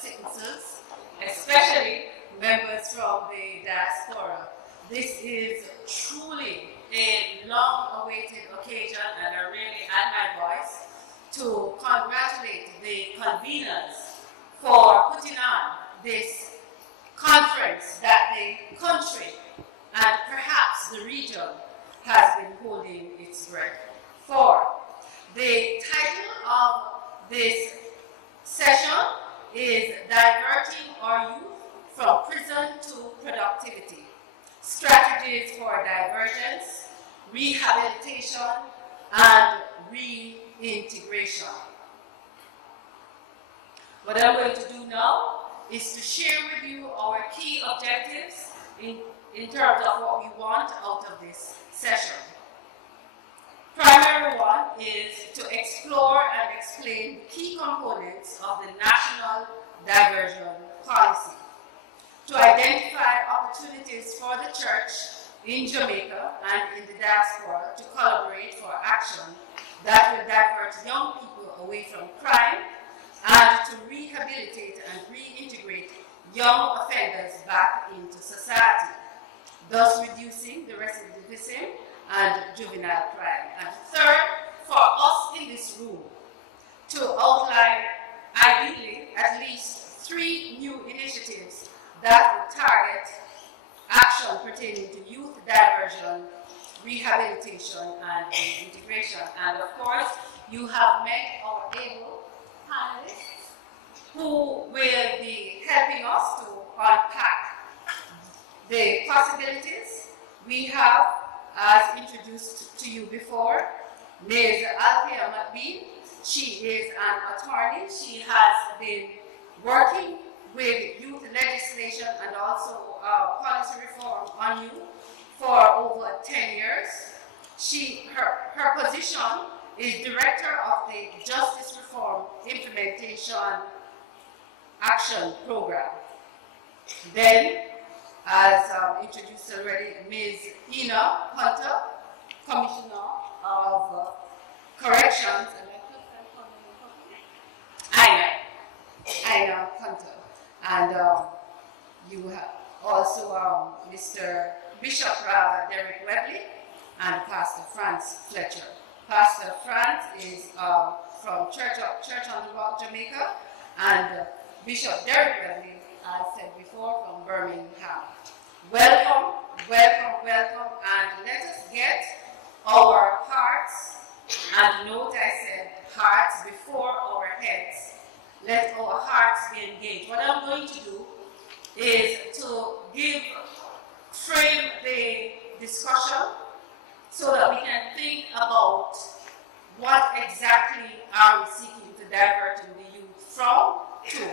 citizens, especially members from the Diaspora. This is truly a long-awaited occasion, and I really add my voice to congratulate the conveners for putting on this conference that the country and perhaps the region has been holding its breath for. The title of this session is Diverting Our Youth from Prison to Productivity, Strategies for Divergence, Rehabilitation, and Reintegration. What I'm going to do now is to share with you our key objectives in terms of what we want out of this session. Primary one is to explore and explain the key components of the national diversion policy, to identify opportunities for the church in Jamaica and in the diaspora to collaborate for action that will divert young people away from crime and to rehabilitate and reintegrate young offenders back into society, thus reducing the recidivism and juvenile crime. And third, for us in this room to outline, ideally, at least 3 new initiatives that will target action pertaining to youth diversion, rehabilitation, and integration. And of course, you have met our able panelists who will be helping us to unpack the possibilities. We have, as introduced to you before, Ms. Althea McBean. She is an attorney. She has been working with youth legislation and also policy reform on youth for over 10 years. Her position is Director of the Justice Reform Implementation Action Program. Then, as introduced already, Ms. Ina Hunter, Commissioner of Corrections, Ina Hunter. And you have also Mr. Bishop Derek Webley and Pastor Franz Fletcher. Pastor Franz is from Church on the Rock, Jamaica, and Bishop Derek Webley, as said before, from Birmingham. Welcome, welcome, welcome, and let us get our hearts, and note I said hearts before our heads. Let our hearts be engaged. What I'm going to do is to frame the discussion so that we can think about what exactly are we seeking to divert the youth from to,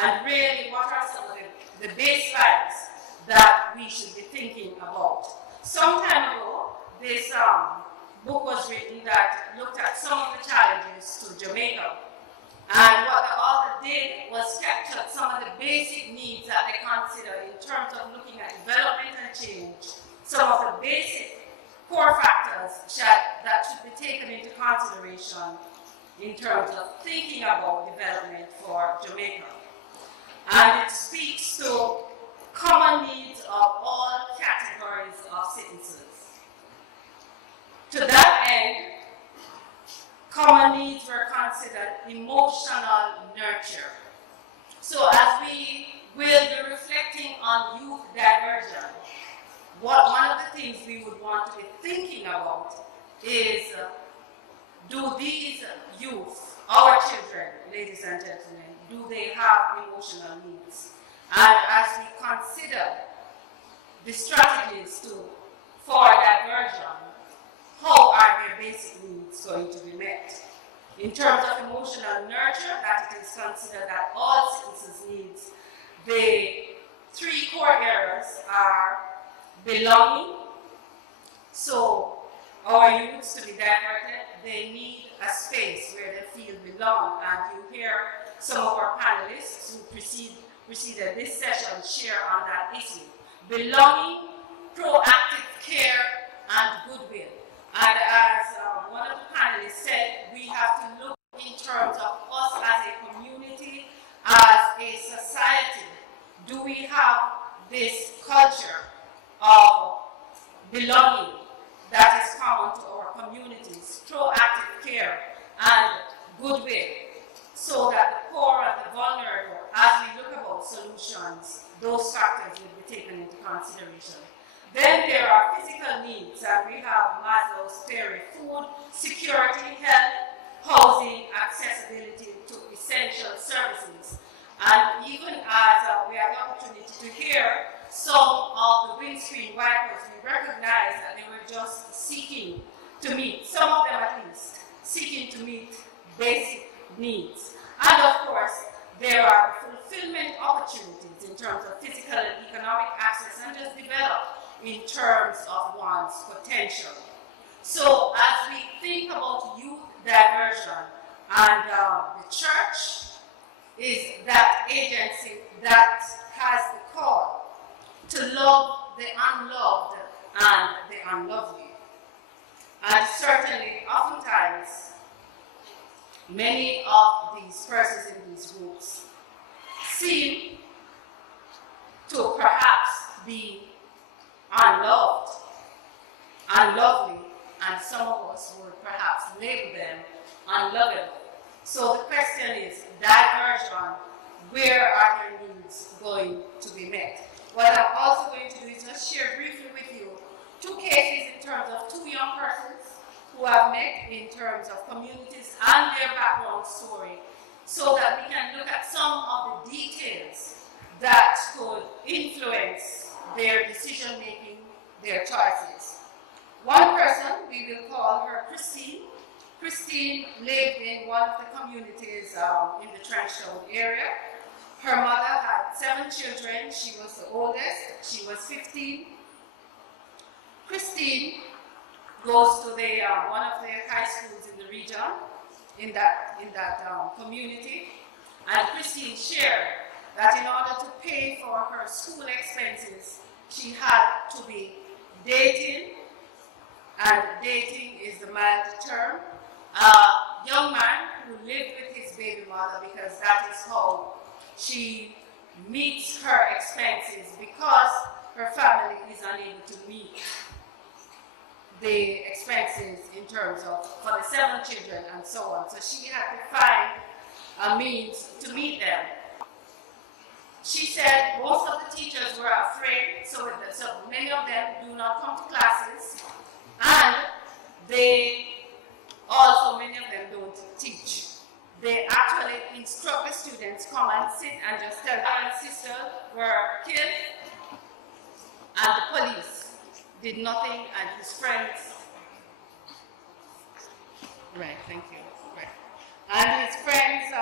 and really what are some of the baselines that we should be thinking about. Some time ago, this book was written that looked at some of the challenges to Jamaica. And what the author did was capture some of the basic needs that they consider in terms of looking at development and change, some of the basic core factors that should be taken into consideration in terms of thinking about development for Jamaica. And it speaks to common needs of all categories of citizens. To that end, common needs were considered emotional nurture. So as we will be reflecting on youth diversion, one of the things we would want to be thinking about is, do these youth, our children, ladies and gentlemen, do they have emotional needs? And as we consider the strategies for diversion, how are their basic needs going to be met? In terms of emotional nurture, that it is considered that all citizens' needs, the 3 core areas are belonging. So our youths to be diverted, they need a space where they feel belong. And you hear some of our panelists who preceded this session share on that issue. Belonging, proactive care, and goodwill. And as one of the panelists said, we have to look in terms of us as a community, as a and goodwill, so that the poor and the vulnerable, as we look about solutions, those factors will be taken into consideration. Then there are physical needs, and we have Maslow's theory: food, security, health, housing, accessibility to essential services. And even as we have the opportunity to hear some of the windscreen wipers, we recognize that they were just seeking to meet, some of them at least, seeking to meet basic needs. And of course, there are fulfillment opportunities in terms of physical and economic access, and just develop in terms of one's potential. So as we think about youth diversion, and the church is that agency that has the call to love the unloved and the unlovely. And certainly, oftentimes, many of these persons in these groups seem to perhaps be unloved, unlovely, and some of us would perhaps label them unlovable. So the question is, diversion, where are their needs going to be met? What I'm also going to do is just share briefly with you two cases in terms of two young persons who have met in terms of communities and their background story, so that we can look at some of the details that could influence their decision making, their choices. One person, we will call her Christine. Christine lived in one of the communities in the Trenchtown area. Her mother had 7 children. She was the oldest. She was 15. Christine goes to the one of the high schools in the region, in that community. And Christine shared that in order to pay for her school expenses, she had to be dating, and dating is the mild term, a young man who lived with his baby mother, because that is how she meets her expenses, because her family is unable to meet the expenses in terms of for the 7 children and so on. So she had to find a means to meet them. She said most of the teachers were afraid, so many of them do not come to classes, and many of them don't teach. They actually instruct the students, come and sit and just tell her sister were killed, and the police did nothing, and his friends, right, thank you, right, and his friends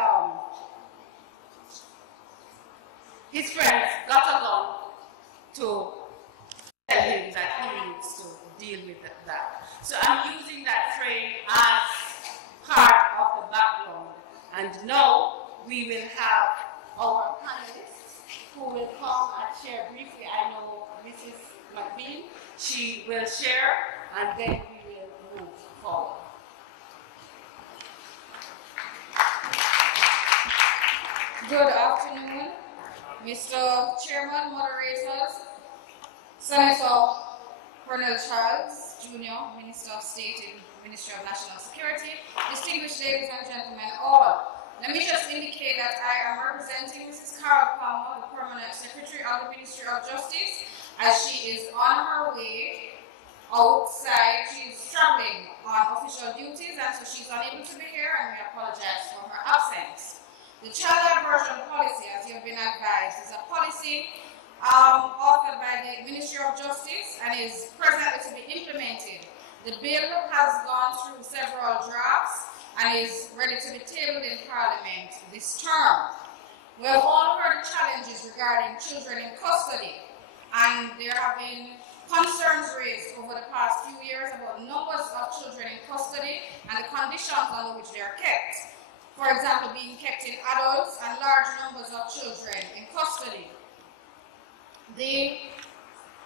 got a gun to tell him that he needs to deal with that. So I'm using that frame as part of the background. And now we will have our panelists who will come and share briefly. I know Mrs. McBean, she will share, and then we will move forward. Good afternoon, Mr. Chairman, moderators, Senator Colonel Charles Jr., Minister of State in Ministry of National Security, distinguished ladies and gentlemen all. Let me just indicate that I am representing Mrs. Carol Palmer, the Permanent Secretary of the Ministry of Justice, as she is on her way outside. She is traveling on official duties, and so she's unable to be here, and we apologize for her absence. The child diversion policy, as you have been advised, is a policy authored by the Ministry of Justice and is presently to be implemented. The bill has gone through several drafts and is ready to be tabled in Parliament this term. We have all heard the challenges regarding children in custody, and there have been concerns raised over the past few years about numbers of children in custody and the conditions under which they are kept. For example, being kept in adults and large numbers of children in custody. The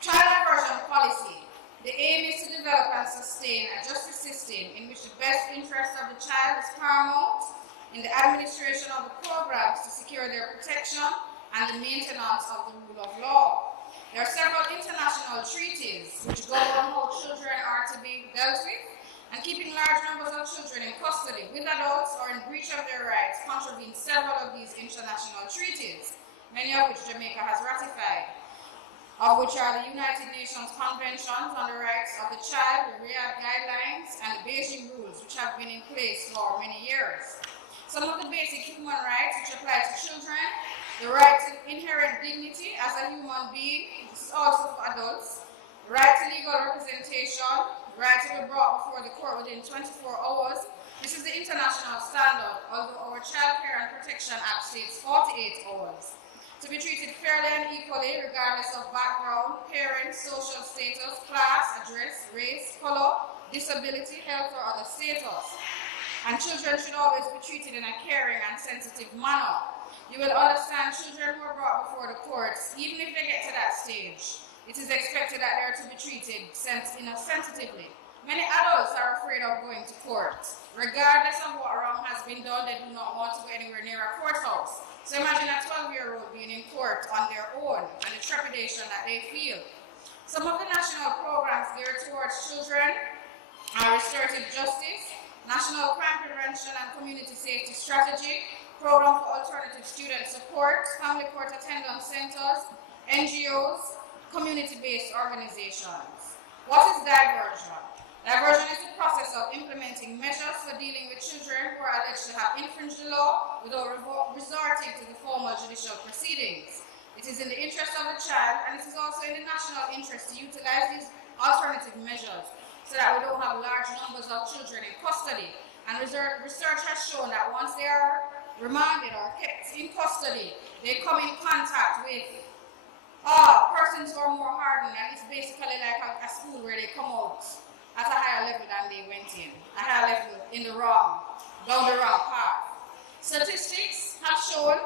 child diversion policy, the aim is to develop and sustain a justice system in which the best interest of the child is paramount in the administration of the programs to secure their protection and the maintenance of the rule of law. There are several international treaties which govern how children are to be dealt with, and keeping large numbers of children in custody with adults or in breach of their rights contravenes several of these international treaties, many of which Jamaica has ratified, of which are the United Nations Conventions on the Rights of the Child, the Riyadh Guidelines, and the Beijing Rules, which have been in place for many years. Some of the basic human rights which apply to children: the right to inherent dignity as a human being, this is also for adults, the right to legal representation, the right to be brought before the court within 24 hours. This is the international standard, although our Child Care and Protection Act states 48 hours. To be treated fairly and equally, regardless of background, parents, social status, class, address, race, color, disability, health, or other status. And children should always be treated in a caring and sensitive manner. You will understand children who are brought before the courts, even if they get to that stage, it is expected that they are to be treated sensitively. Many adults are afraid of going to court. Regardless of what wrong has been done, they do not want to go anywhere near a courthouse. So imagine a 12-year-old being in court on their own and the trepidation that they feel. Some of the national programs geared towards children are restorative justice, national crime prevention and community safety strategy, program for alternative student support, family court attendance centers, NGOs, community-based organizations. What is diversion? Diversion is the process of implementing measures for dealing with children who are alleged to have infringed the law without resorting to the formal judicial proceedings. It is in the interest of the child, and it is also in the national interest to utilize these alternative measures so that we don't have large numbers of children in custody. And research has shown that once they are remanded or kept in custody, they come in contact with persons who are more hardened, and it's basically like a school where they come out at a higher level than they went in, a higher level down the wrong path. Statistics have shown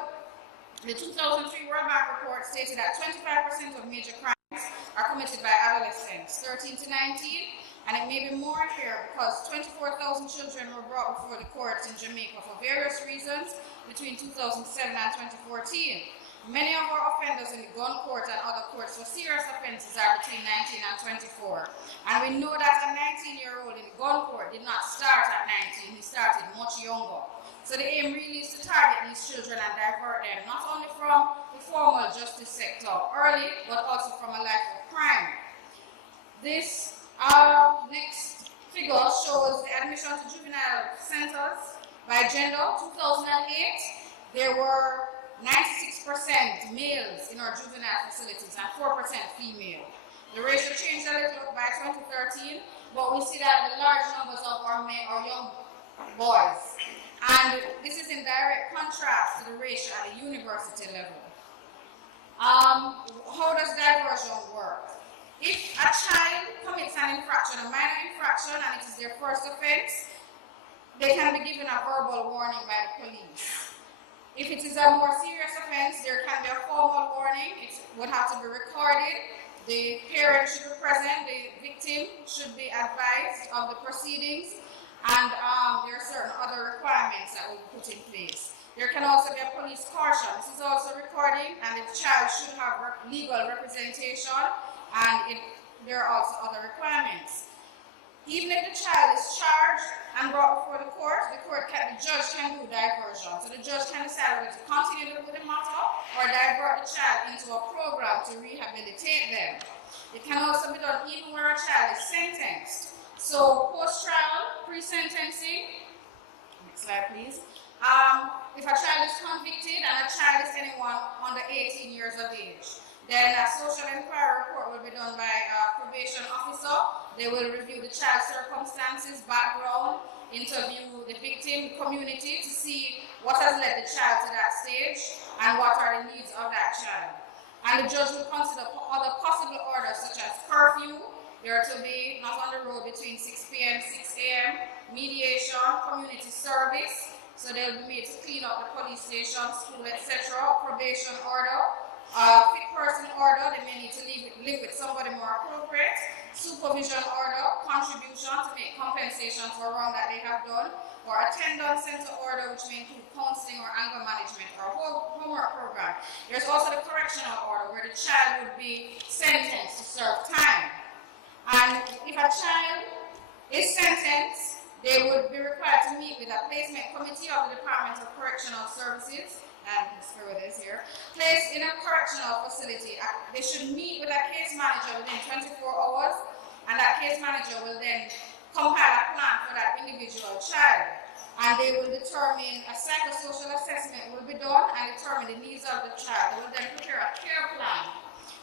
the 2003 World Bank report stated that 25% of major crimes are committed by adolescents, 13 to 19, and it may be more here because 24,000 children were brought before the courts in Jamaica for various reasons between 2007 and 2014. Many of our offenders in the gun court and other courts for serious offenses are between 19 and 24. And we know that a 19-year-old in the gun court did not start at 19, he started much younger. So the aim really is to target these children and divert them not only from the formal justice sector early, but also from a life of crime. This next figure shows the admission to juvenile centers by gender. 2008, there were 96% males in our juvenile facilities and 4% female. The ratio changed a little by 2013, but we see that the large numbers of our young boys. And this is in direct contrast to the ratio at the university level. How does diversion work? If a child commits an infraction, a minor infraction, and it is their first offense, they can be given a verbal warning by the police. If it is a more serious offense, there can be a formal warning. It would have to be recorded. The parent should be present. The victim should be advised of the proceedings. And there are certain other requirements that will be put in place. There can also be a police caution. This is also recording, and the child should have legal representation, and there are also other requirements. Even if the child is charged and brought before the judge can do diversion. So the judge can decide whether to continue with the matter or divert the child into a program to rehabilitate them. It can also be done even where a child is sentenced. So post-trial, pre-sentencing, next slide please. If a child is convicted and a child is anyone under 18 years of age, then a social inquiry report will be done by a probation officer. They will review the child's circumstances, background, interview the victim, community to see what has led the child to that stage and what are the needs of that child. And the judge will consider other possible orders such as curfew. They are to be not on the road between 6 p.m. 6 a.m., mediation, community service, so they'll be made to clean up the police station, school, etc., probation order, fit person order, they may need to live with somebody more appropriate, supervision order, contribution to make compensation for wrong that they have done, or attendance center order, which may include counseling or anger management or homework program. There's also the correctional order, where the child would be sentenced to serve time. And if a child is sentenced, they would be required to meet with a placement committee of the Department of Correctional Services, and let's go with this here, placed in a correctional facility. They should meet with a case manager within 24 hours, and that case manager will then compile a plan for that individual child. And they will determine, a psychosocial assessment will be done and determine the needs of the child. They will then prepare a care plan.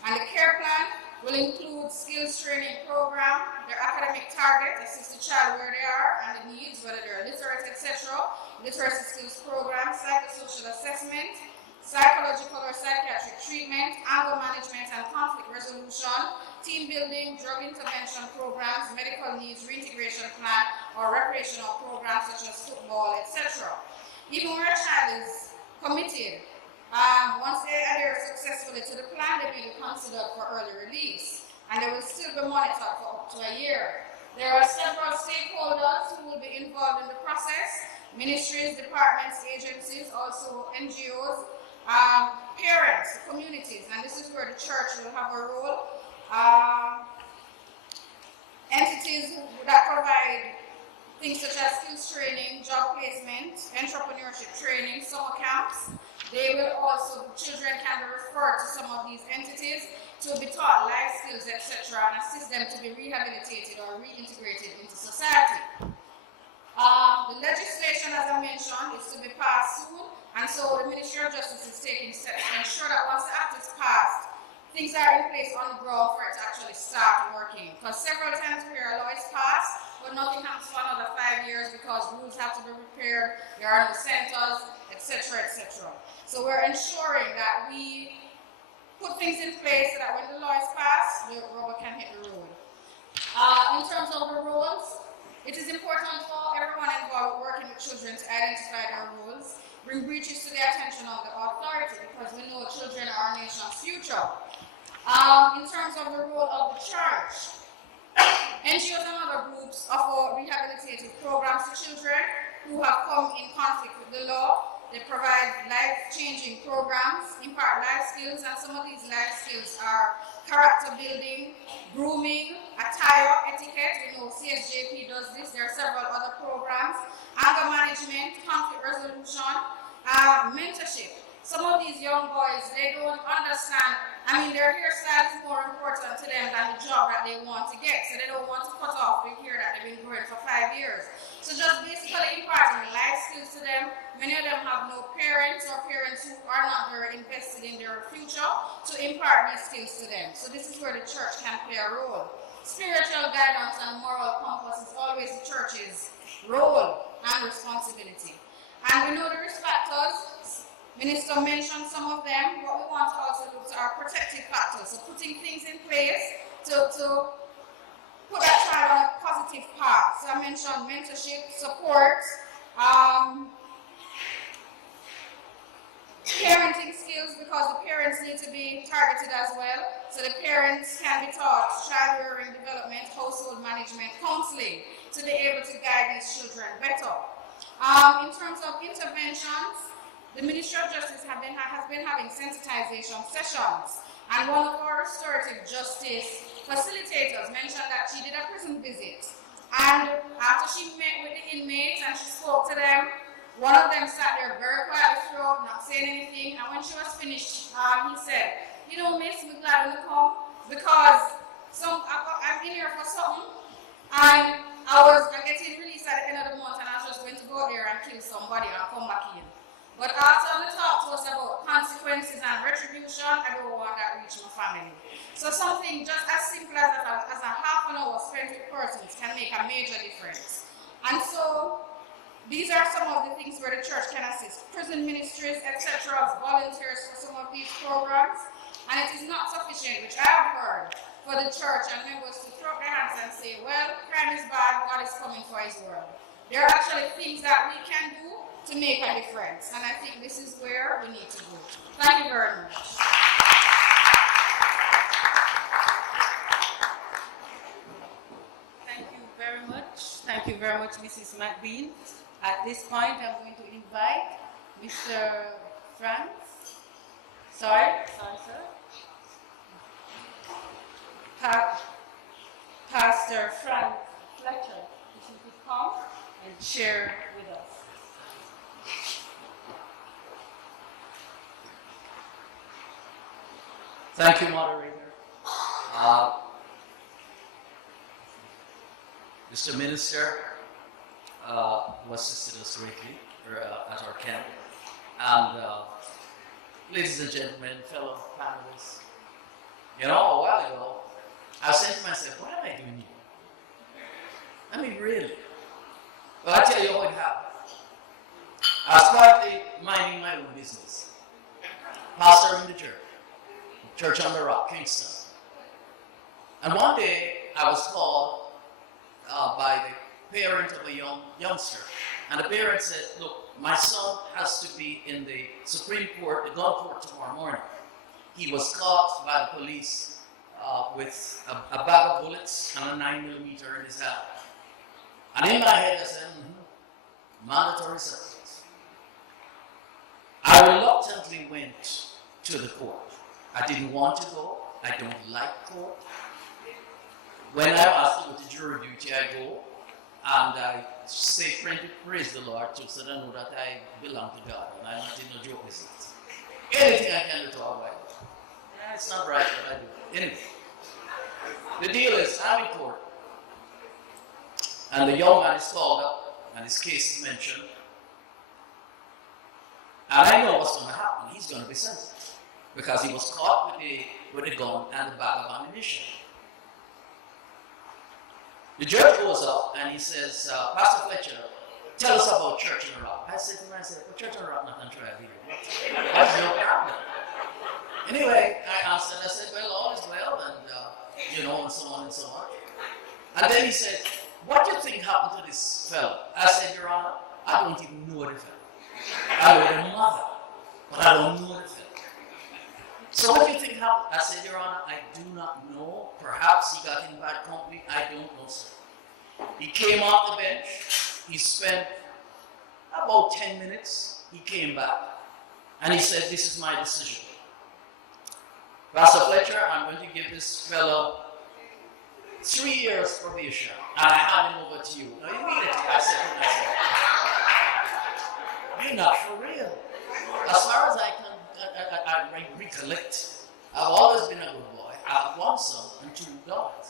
And the care plan will include skills training program, their academic target, assist the child where they are and the needs, whether they're literate, etc. Literacy skills program, psychosocial assessment, psychological or psychiatric treatment, anger management and conflict resolution, team building, drug intervention programs, medical needs, reintegration plan, or recreational programs such as football, etc. Even where a child is committed, once they adhere successfully to the plan, they will be considered for early release, and they will still be monitored for up to a year. There are several stakeholders who will be involved in the process: ministries, departments, agencies, also NGOs, parents, communities, and this is where the church will have a role. Entities that provide things such as skills training, job placement, entrepreneurship training, summer camps. They will also, children can be referred to some of these entities to be taught life skills, etc., and assist them to be rehabilitated or reintegrated into society. The legislation, as I mentioned, is to be passed soon, and so the Ministry of Justice is taking steps to ensure that once the act is passed, things are in place on the ground for it to actually start working. Because several times we hear a law is passed, but nothing happens for another 5 years because rules have to be repaired, there are no centers, etc., etc. So we're ensuring that we put things in place so that when the law is passed, the rubber can hit the road. In terms of the roles, it is important for everyone involved working with children to identify their roles, bring breaches to the attention of the authority, because we know children are our nation's future. In terms of the role of the church, NGOs and other groups offer rehabilitative programs to children who have come in conflict with the law. They provide life-changing programs, impart life skills, and some of these life skills are character building, grooming, attire, etiquette. We know CSJP does this. There are several other programs. Anger management, conflict resolution, mentorship. Some of these young boys, they don't understand. I mean, their hairstyle is more important to them than the job that they want to get. So they don't want to cut off the hair that they've been growing for 5 years. So just basically imparting life skills to them. Many of them have no parents or parents who are not very invested in their future to impart these skills to them. So this is where the church can play a role. Spiritual guidance and moral compass is always the church's role and responsibility. And we know the risk factors. Minister mentioned some of them. What we want to also look at are protective factors. So putting things in place to put that child on a positive path. So I mentioned mentorship, support, parenting skills, because the parents need to be targeted as well. So the parents can be taught child rearing development, household management, counseling to be able to guide these children better. In terms of interventions, the Ministry of Justice has been having sensitization sessions, and one of our restorative justice facilitators mentioned that she did a prison visit, and after she met with the inmates and she spoke to them, one of them sat there very quietly throughout, not saying anything, and when she was finished, he said, "You know, miss, I'm glad when you come, because I'm in here for something, and I'm getting released at the end of the month, and I was just going to go there and kill somebody and come back in. But after the talk to us about consequences and retribution, I don't want that reach my family." So something just as simple as a half an hour spent with persons can make a major difference. And so these are some of the things where the church can assist. Prison ministries, etc., volunteers for some of these programs. And it is not sufficient, which I have heard, for the church and members to throw up their hands and say, "Well, crime is bad, God is coming for his world." There are actually things that we can do to make a difference, and I think this is where we need to go. Thank you very much. Thank you very much. Thank you very much, Mrs. McBean. At this point, I'm going to invite Mr. Franz. Sorry, sir. Pastor Frank Fletcher. come and share with us. Thank you, moderator. Mr. Minister who assisted us greatly at our camp. And ladies and gentlemen, fellow panelists, you know, a while ago, I was saying to myself, what am I doing here? I mean, really? Well, I tell you what happened. I was quietly minding my own business. Pastor in the church on the Rock, Kingston. And one day, I was called by the parent of a youngster. And the parent said, look, my son has to be in the Supreme Court, the gun court tomorrow morning. He was caught by the police with a bag of bullets and a 9mm in his hand. And in my head, I said, mandatory service. I reluctantly went to the court. I didn't want to go. I don't like court. When I'm asked to go to jury duty, I go, and I say, praise the Lord, too, so I know that I belong to God, and I'm not in no joke business. Anything I can do to avoid it. It's not right, but I do. Anyway, the deal is, I'm in court, and the young man is called up, and his case is mentioned, and I know what's going to happen. He's going to be sentenced, because he was caught with a gun and a bag of ammunition. The judge goes up and he says, Pastor Fletcher, tell us about Church in the Rock. I said to myself, well, Church in the Rock not on trial here. That's no problem. Anyway, I answered, I said, well, all is well, and and so on and so on. And then he said, what do you think happened to this fellow? I said, Your Honor, I don't even know the fellow. I know the mother, but I don't know the fellow. So what do you think happened? I said, Your Honor, I do not know. Perhaps he got in bad company. I don't know, sir. He came off the bench. He spent about 10 minutes. He came back. And he said, this is my decision. Pastor Fletcher, I'm going to give this fellow 3 years probation. And I hand him over to you. Now immediately I said to myself, you're not for real. As far as I recollect, I've always been a good boy. I have one son and 2 daughters.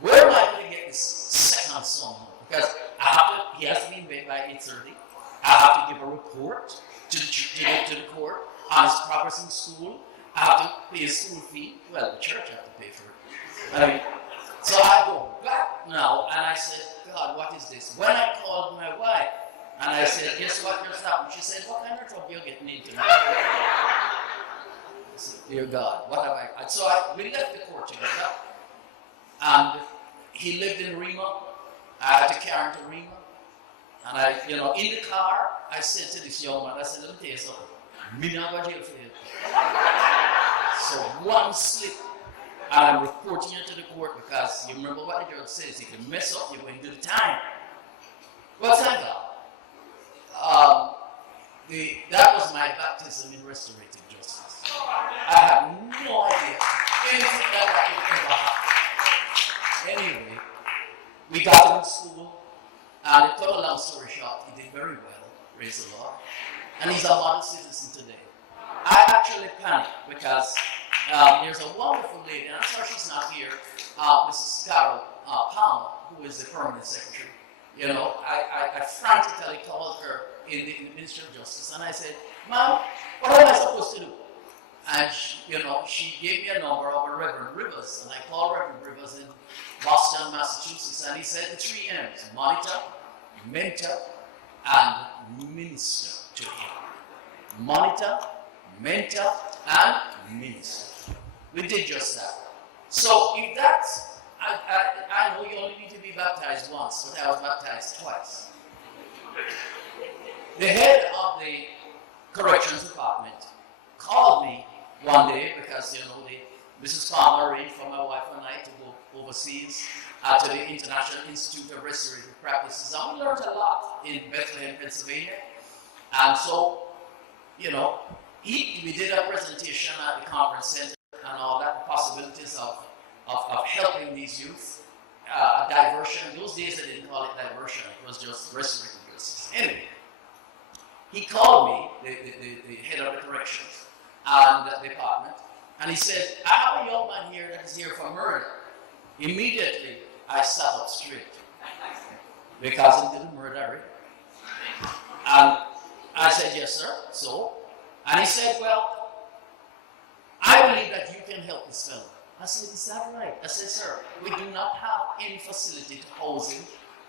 Where am I going to get this second son? Because he has to be in bed by 8:30. I have to give a report to the court on his progress in school. I have to pay his school fee. Well, the church has to pay for it. So I go back now and I said, God, what is this? When I called my wife and I said, guess what just happened? She said, what kind of trouble you're getting into now? Dear God, what have I? So we left the court together, and he lived in Rima. I had to carry him to Rima, and in the car, I said to this young man, I said, let me tell you something. Me not go jail for you. So one slip, and I'm reporting you to the court because you remember what the judge says. If you mess up, you're going to do the time. Well, thank God. That was my baptism in restorative justice. I have no idea anything that could ever happen. Anyway, we got him in school, and to cut a long story short, he did very well, praise the Lord, and he's a model citizen today. I actually panicked because there's a wonderful lady, and I'm sorry she's not here, Mrs. Carol Palmer, who is the permanent secretary. I frantically called her in the Ministry of Justice, and I said, Ma'am, what am I supposed to do? And she gave me a number of a Reverend Rivers, and I called Reverend Rivers in Boston, Massachusetts, and he said the 3 M's: monitor, mentor, and minister to him. Monitor, mentor, and minister. We did just that. So if that's, I know you only need to be baptized once, but I was baptized twice. The head of the corrections department called me one day because, Mrs. Palmer arranged for my wife and I to go overseas to the International Institute of Restorative Practices. And we learned a lot in Bethlehem, Pennsylvania. And so, we did a presentation at the conference center and all that, possibilities of helping these youth. a diversion. Those days they didn't call it diversion, it was just resurrecting justice. Anyway, he called me, the head of the corrections and the department, and he said, I have a young man here that is here for murder. Immediately, I sat up straight because he didn't murder it. And I said, yes, sir. So, and he said, well, I believe that you can help this fellow. I said, is that right? I said, sir, we do not have any facility to house him,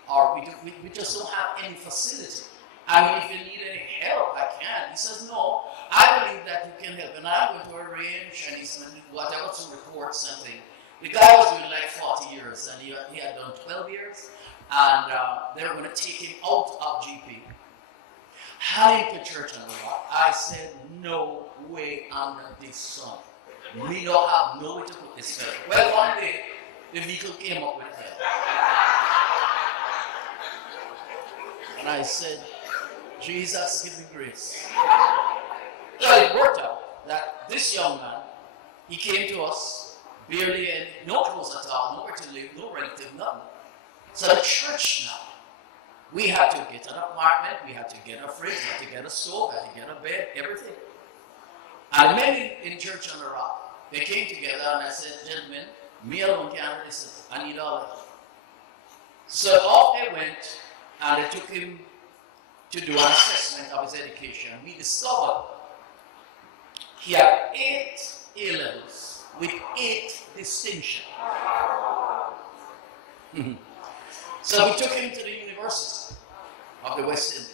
or we just don't have any facility. I mean, if you need any help, I can. He says, no, I believe that you can help, and I'm going to arrange, and he's going to do whatever to report something. The guy was doing like 40 years, and he had done 12 years, and they were going to take him out of GP. Heading to church on the rock, I said, no way under this sun. We don't have nowhere to put this fellow. Well, one day, the vehicle came up with him. And I said, Jesus, give me grace. Well, it worked out that this young man, he came to us, barely any, no clothes at all, nowhere to live, no relative, nothing. So the church now, we had to get an apartment, we had to get a fridge, we had to get a stove, we had to get a bed, everything. And many in church on the rock, they came together and I said, gentlemen, me alone can't listen. I need all of you. So off they went and they took him to do an assessment of his education. We discovered he had 8 A-levels with 8 distinctions. So we took him to the University of the West Indies.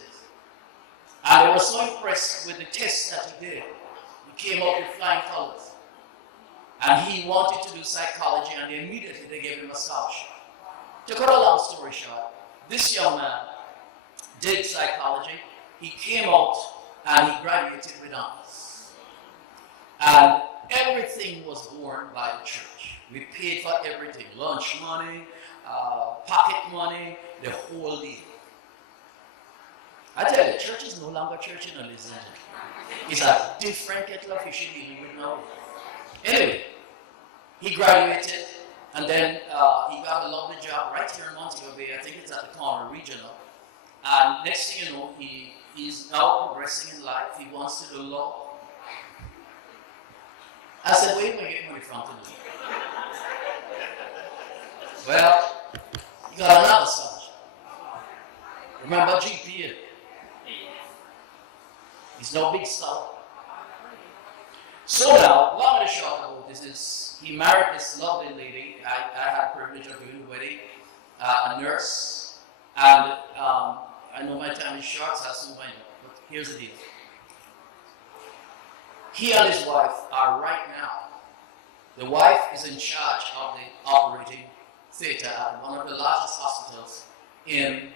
And they were so impressed with the test that he did. He came out with flying colors. And he wanted to do psychology, and immediately they gave him a scholarship. To cut a long story short, this young man did psychology. He came out and he graduated with honors. And everything was borne by the church. We paid for everything, lunch money, pocket money, the whole deal. I tell you, church is no longer church in Elizabeth. It's a different kettle of fish you're dealing with now. Anyway, he graduated, and then he got a lovely job right here in Montego Bay. I think it's at the corner regional. And next thing you know, he's now progressing in life. He wants to do law. I said, where are you going to get money from to do? Well, he got another scholarship. Remember GPA? He's no big scholar. So now, long and short about this is, he married this lovely lady. I had the privilege of doing the wedding, a nurse. And I know my time is short, so I have to wind up. But here's the deal. He and his wife are right now. The wife is in charge of the operating theater at one of the largest hospitals in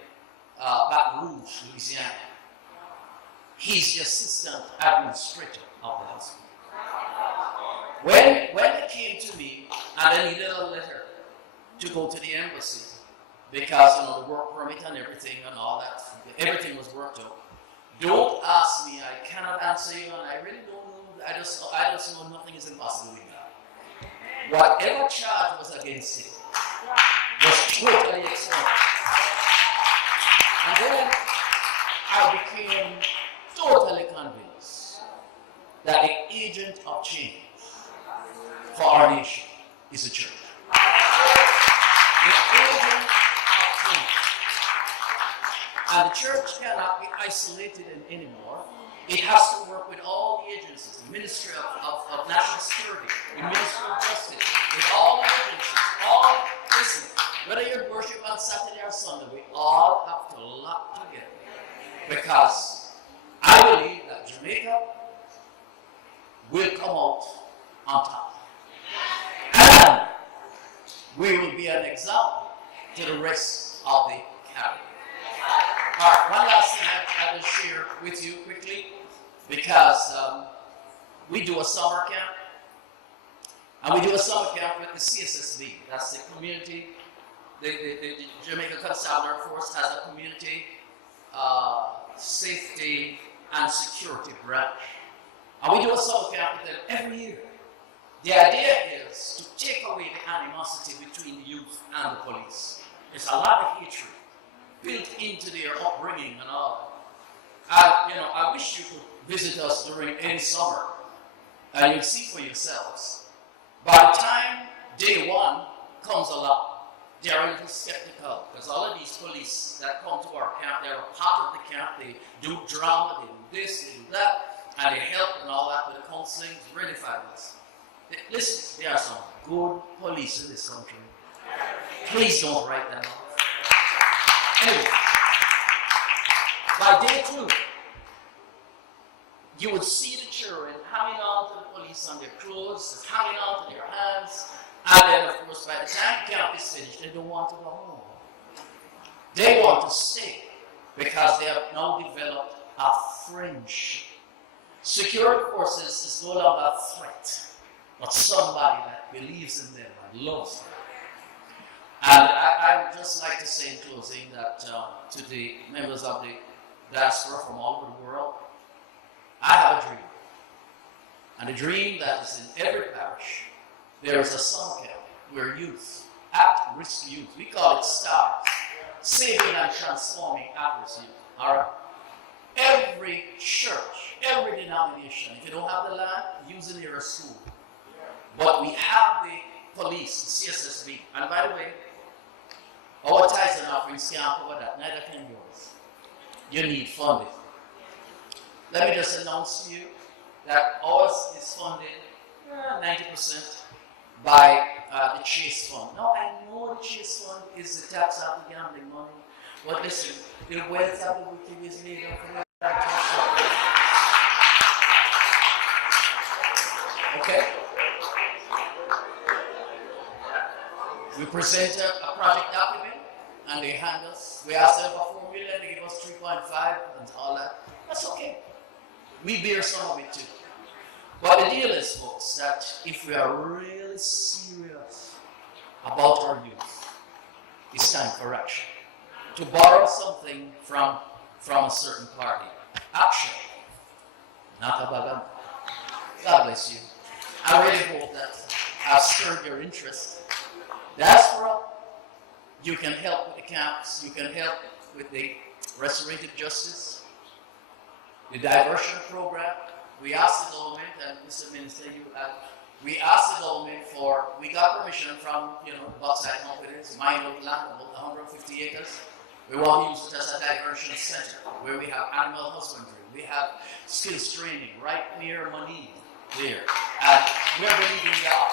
Baton Rouge, Louisiana. He's the assistant administrator of the hospital. When they came to me and they needed a letter to go to the embassy, because the work permit and everything and all that, everything was worked out. Don't ask me, I cannot answer you, and I really don't know, I just know nothing is impossible with God. Whatever charge was against him was totally expunged. And then I became totally convinced that the agent of change for our nation is the church. The agent of change. And the church cannot be isolated anymore. It has to work with all the agencies, the Ministry of National Security, the Ministry of Justice, with all the agencies, listen, whether you worship on Saturday or Sunday, we all have to lock together. Because I believe that Jamaica will come out on top. And we will be an example to the rest of the Caribbean. All right, one last thing I will share with you quickly, because we do a summer camp. And we do a summer camp with the CSSB. That's the community. The Jamaica Constabulary Force has a community safety and security branch. And we do a summer camp with them every year. The idea is to take away the animosity between the youth and the police. There's a lot of hatred built into their upbringing and all. And I wish you could visit us during any summer and you'll see for yourselves. By the time day one comes along, they're a little skeptical because all of these police that come to our camp, they're a part of the camp, they do drama, they do this, they do that, and they help and all that with the counseling, it's really fabulous. Listen, there are some good police in this country. Please don't write them off. Anyway, by day two, you would see the children hanging on to the police on their clothes, hanging on to their hands, and then, of course, by the time camp is finished, they don't want to go home. They want to stay because they have now developed a friendship. Security forces is no longer a threat, but somebody that believes in them and loves them. And I would just like to say in closing that to the members of the Diaspora from all over the world, I have a dream. And a dream that is in every parish. There is a summer camp where youth, at-risk youth, we call it STARS, saving and transforming at-risk youth. All right? Every church, every denomination, if you don't have the land, use it near a school. But we have the police, the CSSB, and by the way, our tithes and offerings can't cover that, neither can yours. You need funding. Let me just announce to you that ours is funded 90% by the Chase Fund. Now, I know the Chase Fund is the tax out the gambling money, but listen, the wealth of the wicked is made up for the okay? We present a project document and they hand us, we ask them for 4 million, they give us 3.5 and all that. That's okay. We bear some of it too. But the deal is, folks, that if we are really serious about our youth, it's time for action. To borrow something from a certain party. Action. Not a bagam. God bless you. I really hope that I've stirred your interest. Diaspora, you can help with the camps, you can help with the restorative justice, the diversion program. We asked the government, and Mr. Minister, we asked the government we got permission from, the outside companies, mine of land, about 150 acres. We want to use it as a diversion center where we have animal husbandry, we have skills training right near Money there. And we're believing that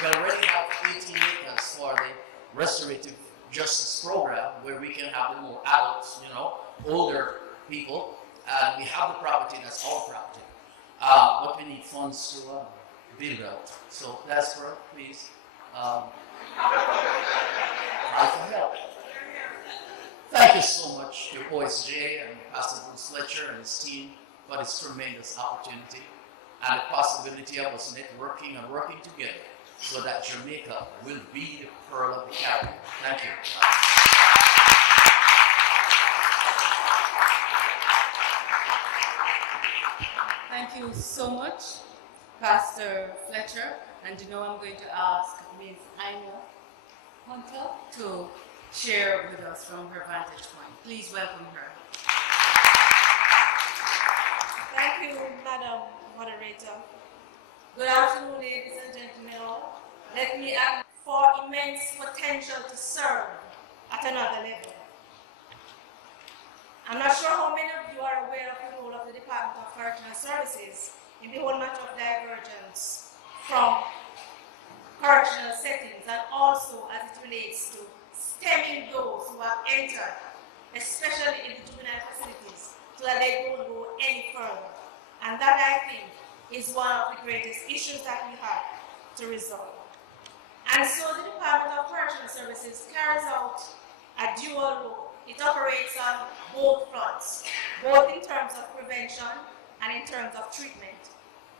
we already have 18 acres for the restorative justice program where we can have the more adults, older people, and we have the property, that's our property. But we need funds to build out. So Diaspora, please, try for help. Thank you so much to OSJ and Pastor Bruce Fletcher and his team for this tremendous opportunity and the possibility of us networking and working together so that Jamaica will be the pearl of the Caribbean. Thank you. Thank you so much, Pastor Fletcher. And I'm going to ask Ms. Ina Hunter to share with us from her vantage point. Please welcome her. Thank you, Madam Moderator. Good afternoon, ladies and gentlemen all. Let me add for immense potential to serve at another level. I'm not sure how many of you are aware of the role of the Department of Correctional Services in the whole matter of divergence from correctional settings and also as it relates to stemming those who have entered, especially in the juvenile facilities, so that they don't go any further. And that, I think, is one of the greatest issues that we have to resolve. And so the Department of Correctional Services carries out a dual role. It operates on both fronts, both in terms of prevention and in terms of treatment.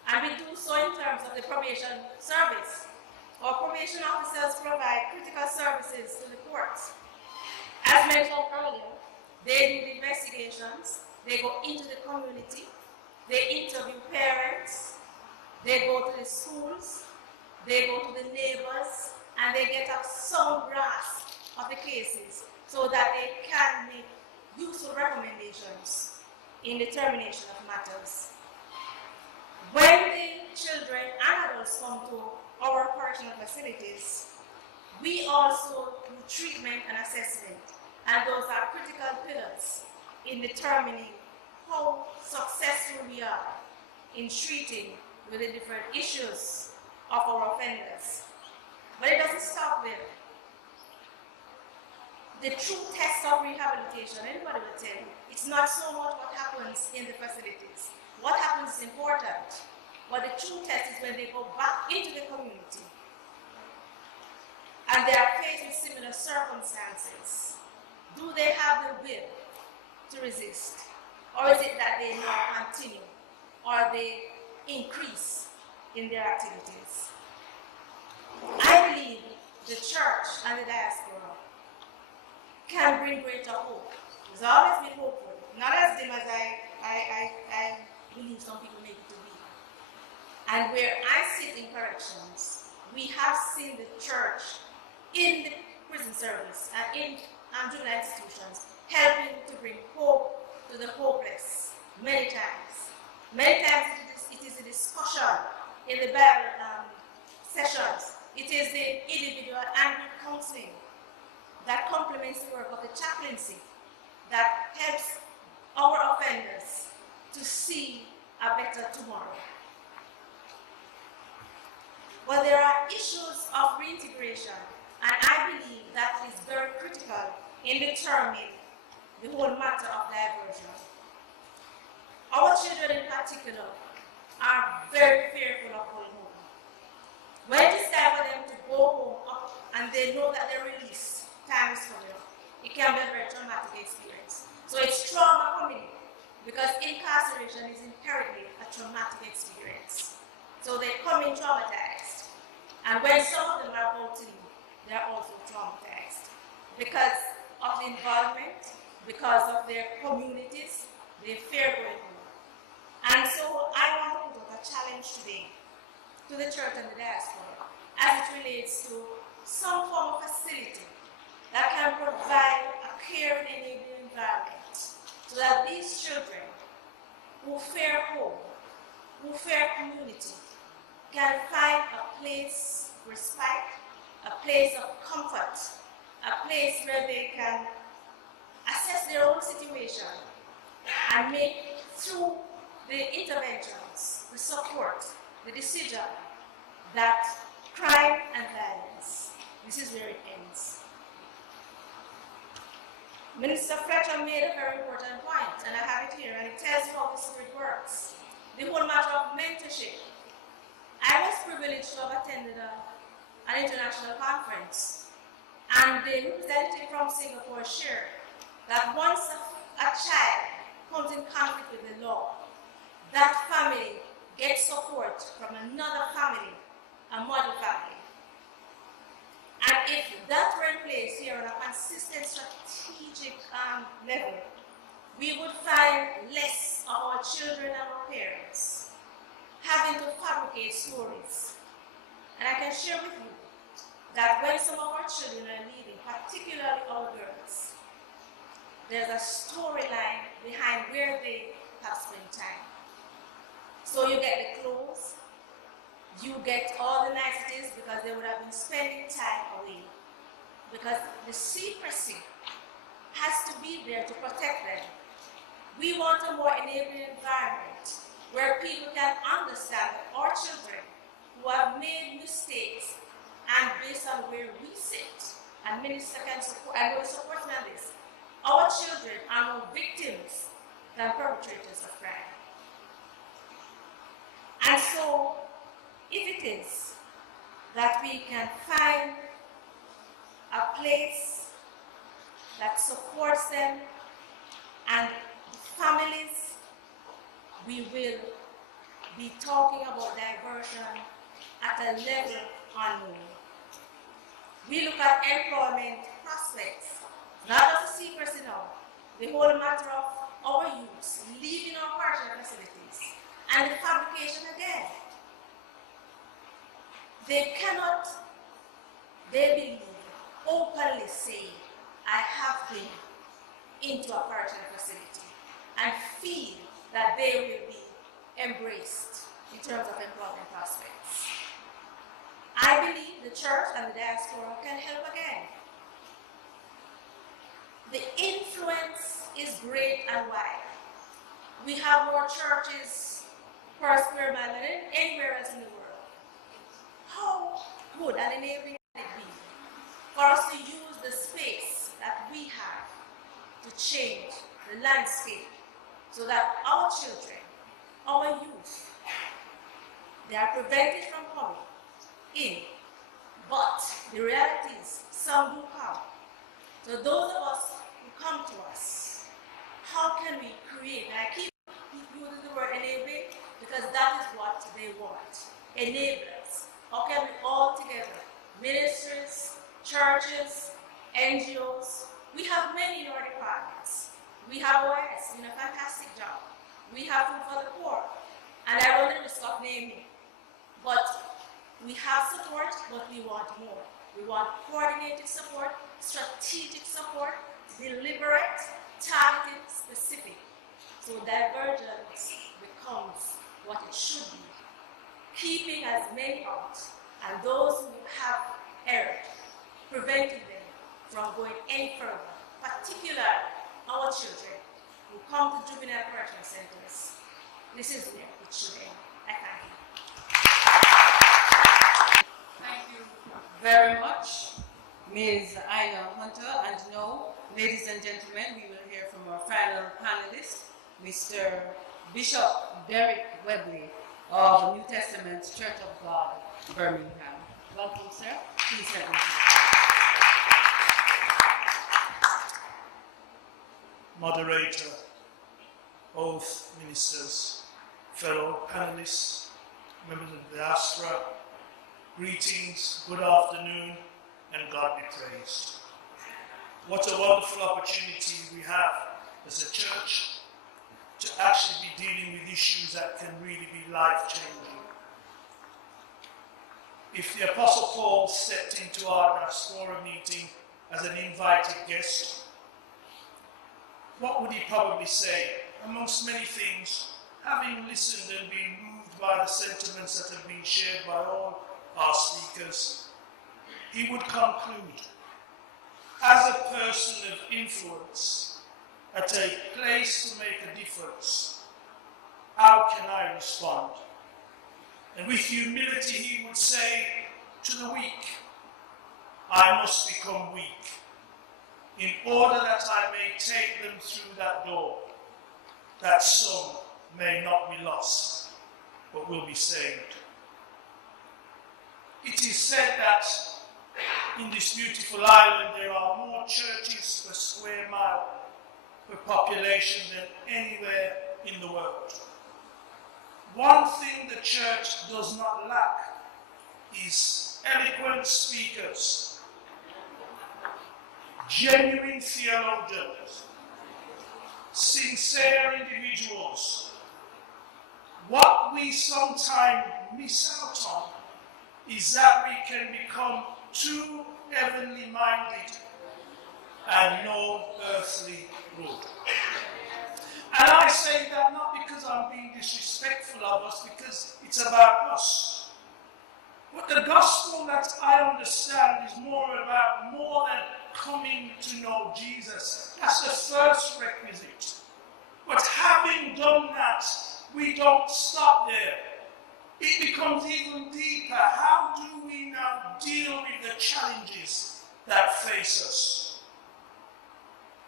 And we do so in terms of the probation service. Our probation officers provide critical services to the courts. As mentioned earlier, they do the investigations, they go into the community, they interview parents, They go to the schools, they go to the neighbors, and they get a sound grasp of the cases so that they can make useful recommendations in the termination of matters. When the children and adults come to our correctional facilities, we also do treatment and assessment, and those are critical pillars in determining how successful we are in treating with the different issues of our offenders. But it doesn't stop there. The true test of rehabilitation, anybody will tell you, it's not so much what happens in the facilities. What happens is important, but the true test is when they go back into the community and they are faced with similar circumstances. Do they have the will to resist? Or is it that they now continue or they increase in their activities? I believe the church and the diaspora can bring greater hope. It's always been hopeful, not as dim as I believe some people make it to be. And where I sit in corrections, we have seen the church in the prison service and in juvenile institutions helping to bring hope to the hopeless many times. Many times it is a discussion in the Bible sessions. It is the individual and group counseling that complements the work of the chaplaincy that helps our offenders to see a better tomorrow. Well, there are issues of reintegration, and I believe that is very critical in determining the whole matter of diversion. Our children in particular are very fearful of going home. When it is time for them to go home and they know that their release time is coming up, it can be a very traumatic experience. So it's trauma coming because incarceration is inherently a traumatic experience. So they come in traumatized. And when some of them are about to leave, they are also traumatized because of the involvement, because of their communities, they fear going home. And so I want to put out a challenge today to the church and the diaspora as it relates to some form of facility that can provide a care and enabling environment so that these children who fear home, who fear community, can find a place of respite, a place of comfort, a place where they can assess their own situation and make through the interventions, the support, the decision that crime and violence, this is where it ends. Minister Fletcher made a very important point, and I have it here, and it tells you how the spirit works. The whole matter of mentorship. I was privileged to have attended an international conference, and the representative from Singapore shared that once a child comes in conflict with the law, that family gets support from another family, a model family. And if that were in place here on a consistent strategic level, we would find less of our children and our parents having to fabricate stories. And I can share with you that when some of our children are leaving, particularly our girls, there's a storyline behind where they have spent time. So you get the clothes, you get all the niceties because they would have been spending time away. Because the secrecy has to be there to protect them. We want a more enabling environment where people can understand that our children who have made mistakes and based on where we sit, and minister can support, and will support me on this, our children are more victims than perpetrators of crime. And so, if it is that we can find a place that supports them and families, we will be talking about diversion at a level unknown. We look at employment prospects, not just the secrecy now, the whole matter of our youth leaving our correctional facilities, and the fabrication again. they believe, openly say, I have been into a correctional facility and feel that they will be embraced in terms of employment prospects. I believe the church and the diaspora can help again. The influence is great and wide. We have more churches per square mile than anywhere else in the world. How good and enabling can it be for us to use the space that we have to change the landscape so that our children, our youth, they are prevented from coming in, but the reality is some do come. So those of us who come to us, how can we create, and I keep using the word enabling because that is what they want, enablers. How can we all together, ministries, churches, NGOs, we have many in our departments. We have OIS doing a fantastic job. We have Food for the Poor, and I run the risk of naming, but we have support, but we want more. We want coordinated support, strategic support, deliberate, targeted, specific. So divergence becomes what it should be, keeping as many out, and those who have erred, preventing them from going any further, particularly our children who come to juvenile correctional centers. This is where it should end. I thank you. Thank you very much, Ms. Ina Hunter. And now, ladies and gentlemen, we will hear from our final panelist, Mr. Bishop Derek Webley of the New Testament Church of God, Birmingham. Welcome, sir. Please have a seat. Moderator, oath ministers, fellow panelists, members of the Diaspora, greetings, good afternoon, and God be praised. What a wonderful opportunity we have as a church to actually be dealing with issues that can really be life-changing. If the Apostle Paul stepped into our Diaspora meeting as an invited guest, what would he probably say? Amongst many things, having listened and been moved by the sentiments that have been shared by all our speakers, he would conclude, as a person of influence at a place to make a difference, how can I respond? And with humility he would say to the weak, I must become weak, in order that I may take them through that door, that some may not be lost, but will be saved. It is said that in this beautiful island there are more churches per square mile per population than anywhere in the world. One thing the church does not lack is eloquent speakers, genuine theologians, sincere individuals. What we sometimes miss out on is that we can become too heavenly minded and no earthly good. And I say that not because I'm being disrespectful of us, because it's about us. But the gospel that I understand is more about more than coming to know Jesus. That's the first requisite. But having done that, we don't stop there. It becomes even deeper. How do we now deal with the challenges that face us?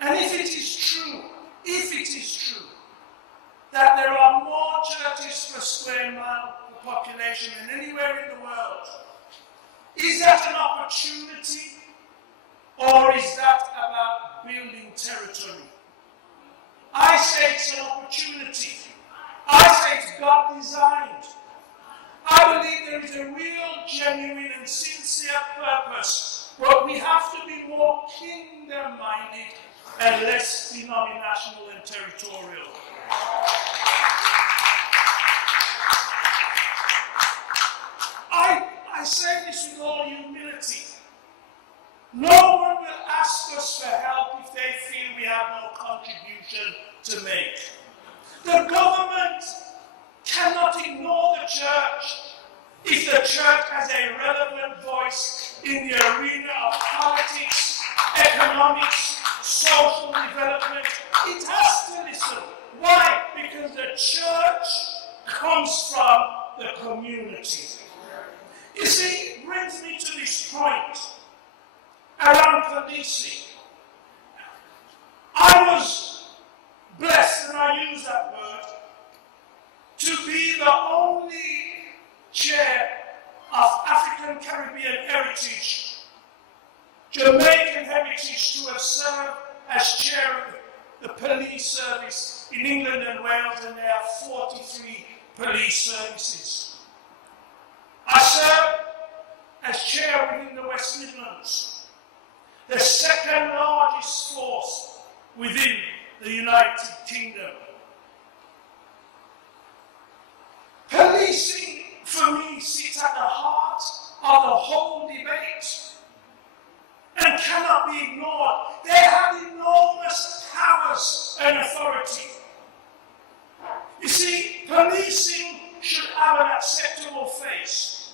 And if it is true, that there are more churches per square mile per population than anywhere in the world, is that an opportunity, or is that about building territory? I say it's an opportunity. I say it's God designed. I believe there is a real, genuine and sincere purpose, but we have to be more kingdom-minded and less denominational and territorial. I say if the church has a relevant voice in the arena of politics, economics, social development, it has to listen. Why? Because the church comes from the community. You see, it brings me to this point around policing. I was blessed, and I use that word, to be the only chair of African Caribbean heritage, Jamaican heritage, to have served as chair of the police service in England and Wales, and there are 43 police services. I served as chair within the West Midlands, the second largest force within the United Kingdom. Policing, for me, sits at the heart of the whole debate and cannot be ignored. They have enormous powers and authority. You see, policing should have an acceptable face.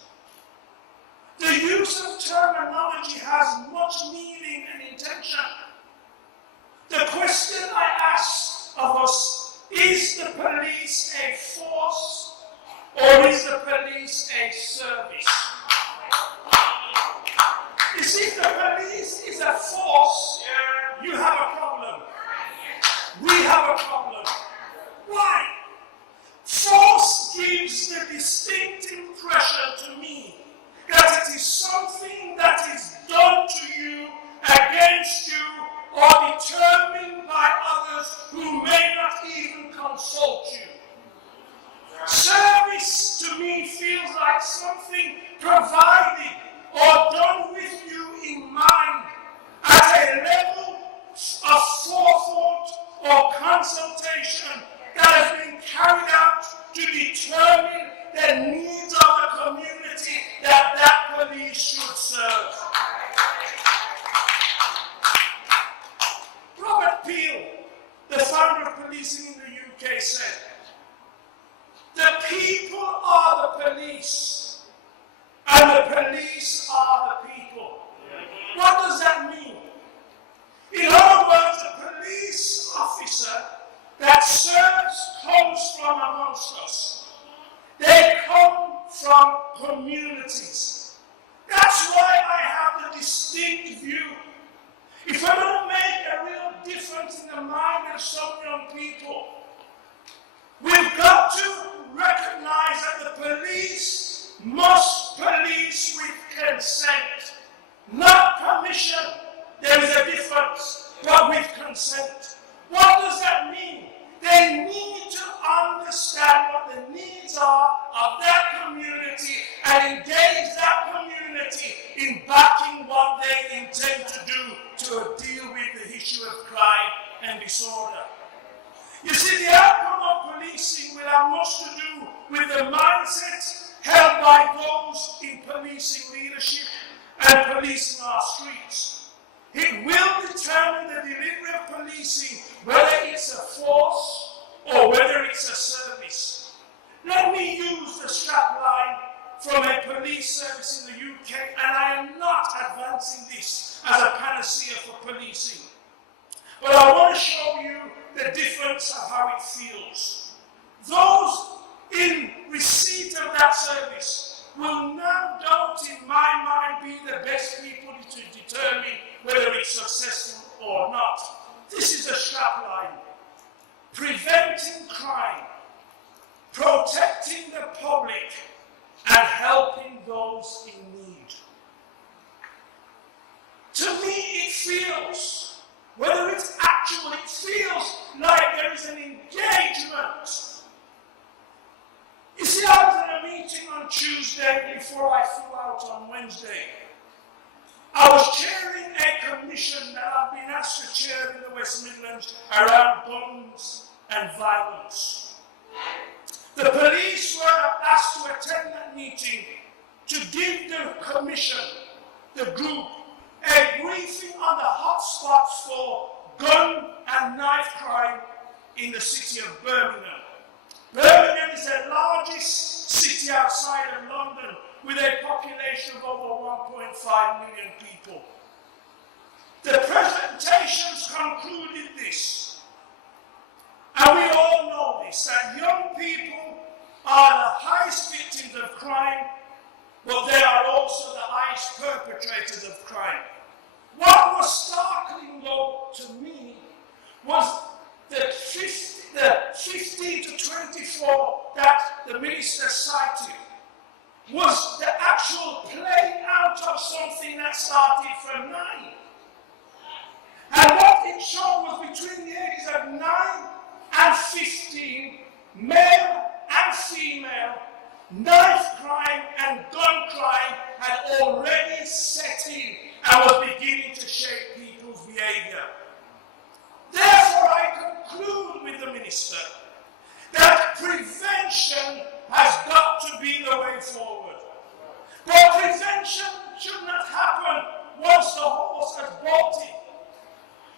The use of terminology has much meaning and intention. The question I ask of us, is the police a force or is the police a service? You see, if the police is a force, you have a problem. We have a problem. Why? Force gives the distinct impression to me that it is something that is done to you, against you, or determined by others who may not even consult you. Service to me feels like something provided or done with you in mind at a level of forethought or consultation that has been carried out to determine the needs of the community that police should serve. Robert Peel, the founder of policing in the UK, said, "The people are the police, and the police are the people." What does that mean? In other words, the police officer that serves comes from amongst us. They come from communities. That's why I have the distinct view. If we're going to make a real difference in the mind of some young people, we've got to recognize that the police must police with consent, not permission. There is a difference, but with consent. What does that mean? They need to understand what the needs are of that community and engage that community in backing what they intend to do to deal with the issue of crime and disorder. You see, the outcome of policing will have much to do with the mindset held by those in policing leadership and policing our streets. It will determine the delivery of policing, whether it's a force or whether it's a service. Let me use the strapline from a police service in the UK, and I am not advancing this as a panacea for policing. But I want to show you the difference of how it feels. Those in receipt of that service will no doubt in my mind be the best people to determine whether it's successful or not. This is a strapline. Preventing crime, protecting the public, and helping those in need. To me, it feels, whether it's actual, it feels like there is an engagement. You see, I was in a meeting on Tuesday before I flew out on Wednesday. I was chairing a commission that I've been asked to chair in the West Midlands around guns and violence. The police were asked to attend that meeting to give the commission, the group, a briefing on the hotspots for gun and knife crime in the city of Birmingham. Birmingham is the largest city outside of London with a population of over 1.5 million people. The presentations concluded this, and we all know this, that young people are the highest victims of crime, but they are also the highest perpetrators of crime. What was startling, though, to me was the 15 to 24 that the minister cited was the actual playing out of something that started from 9. And what it showed was between the ages of 9 and 15, male and female, knife crime and gun crime had already set in and was beginning to shape people's behavior. Therefore, I conclude with the minister that prevention has got to be the way forward. But prevention should not happen once the horse has bolted.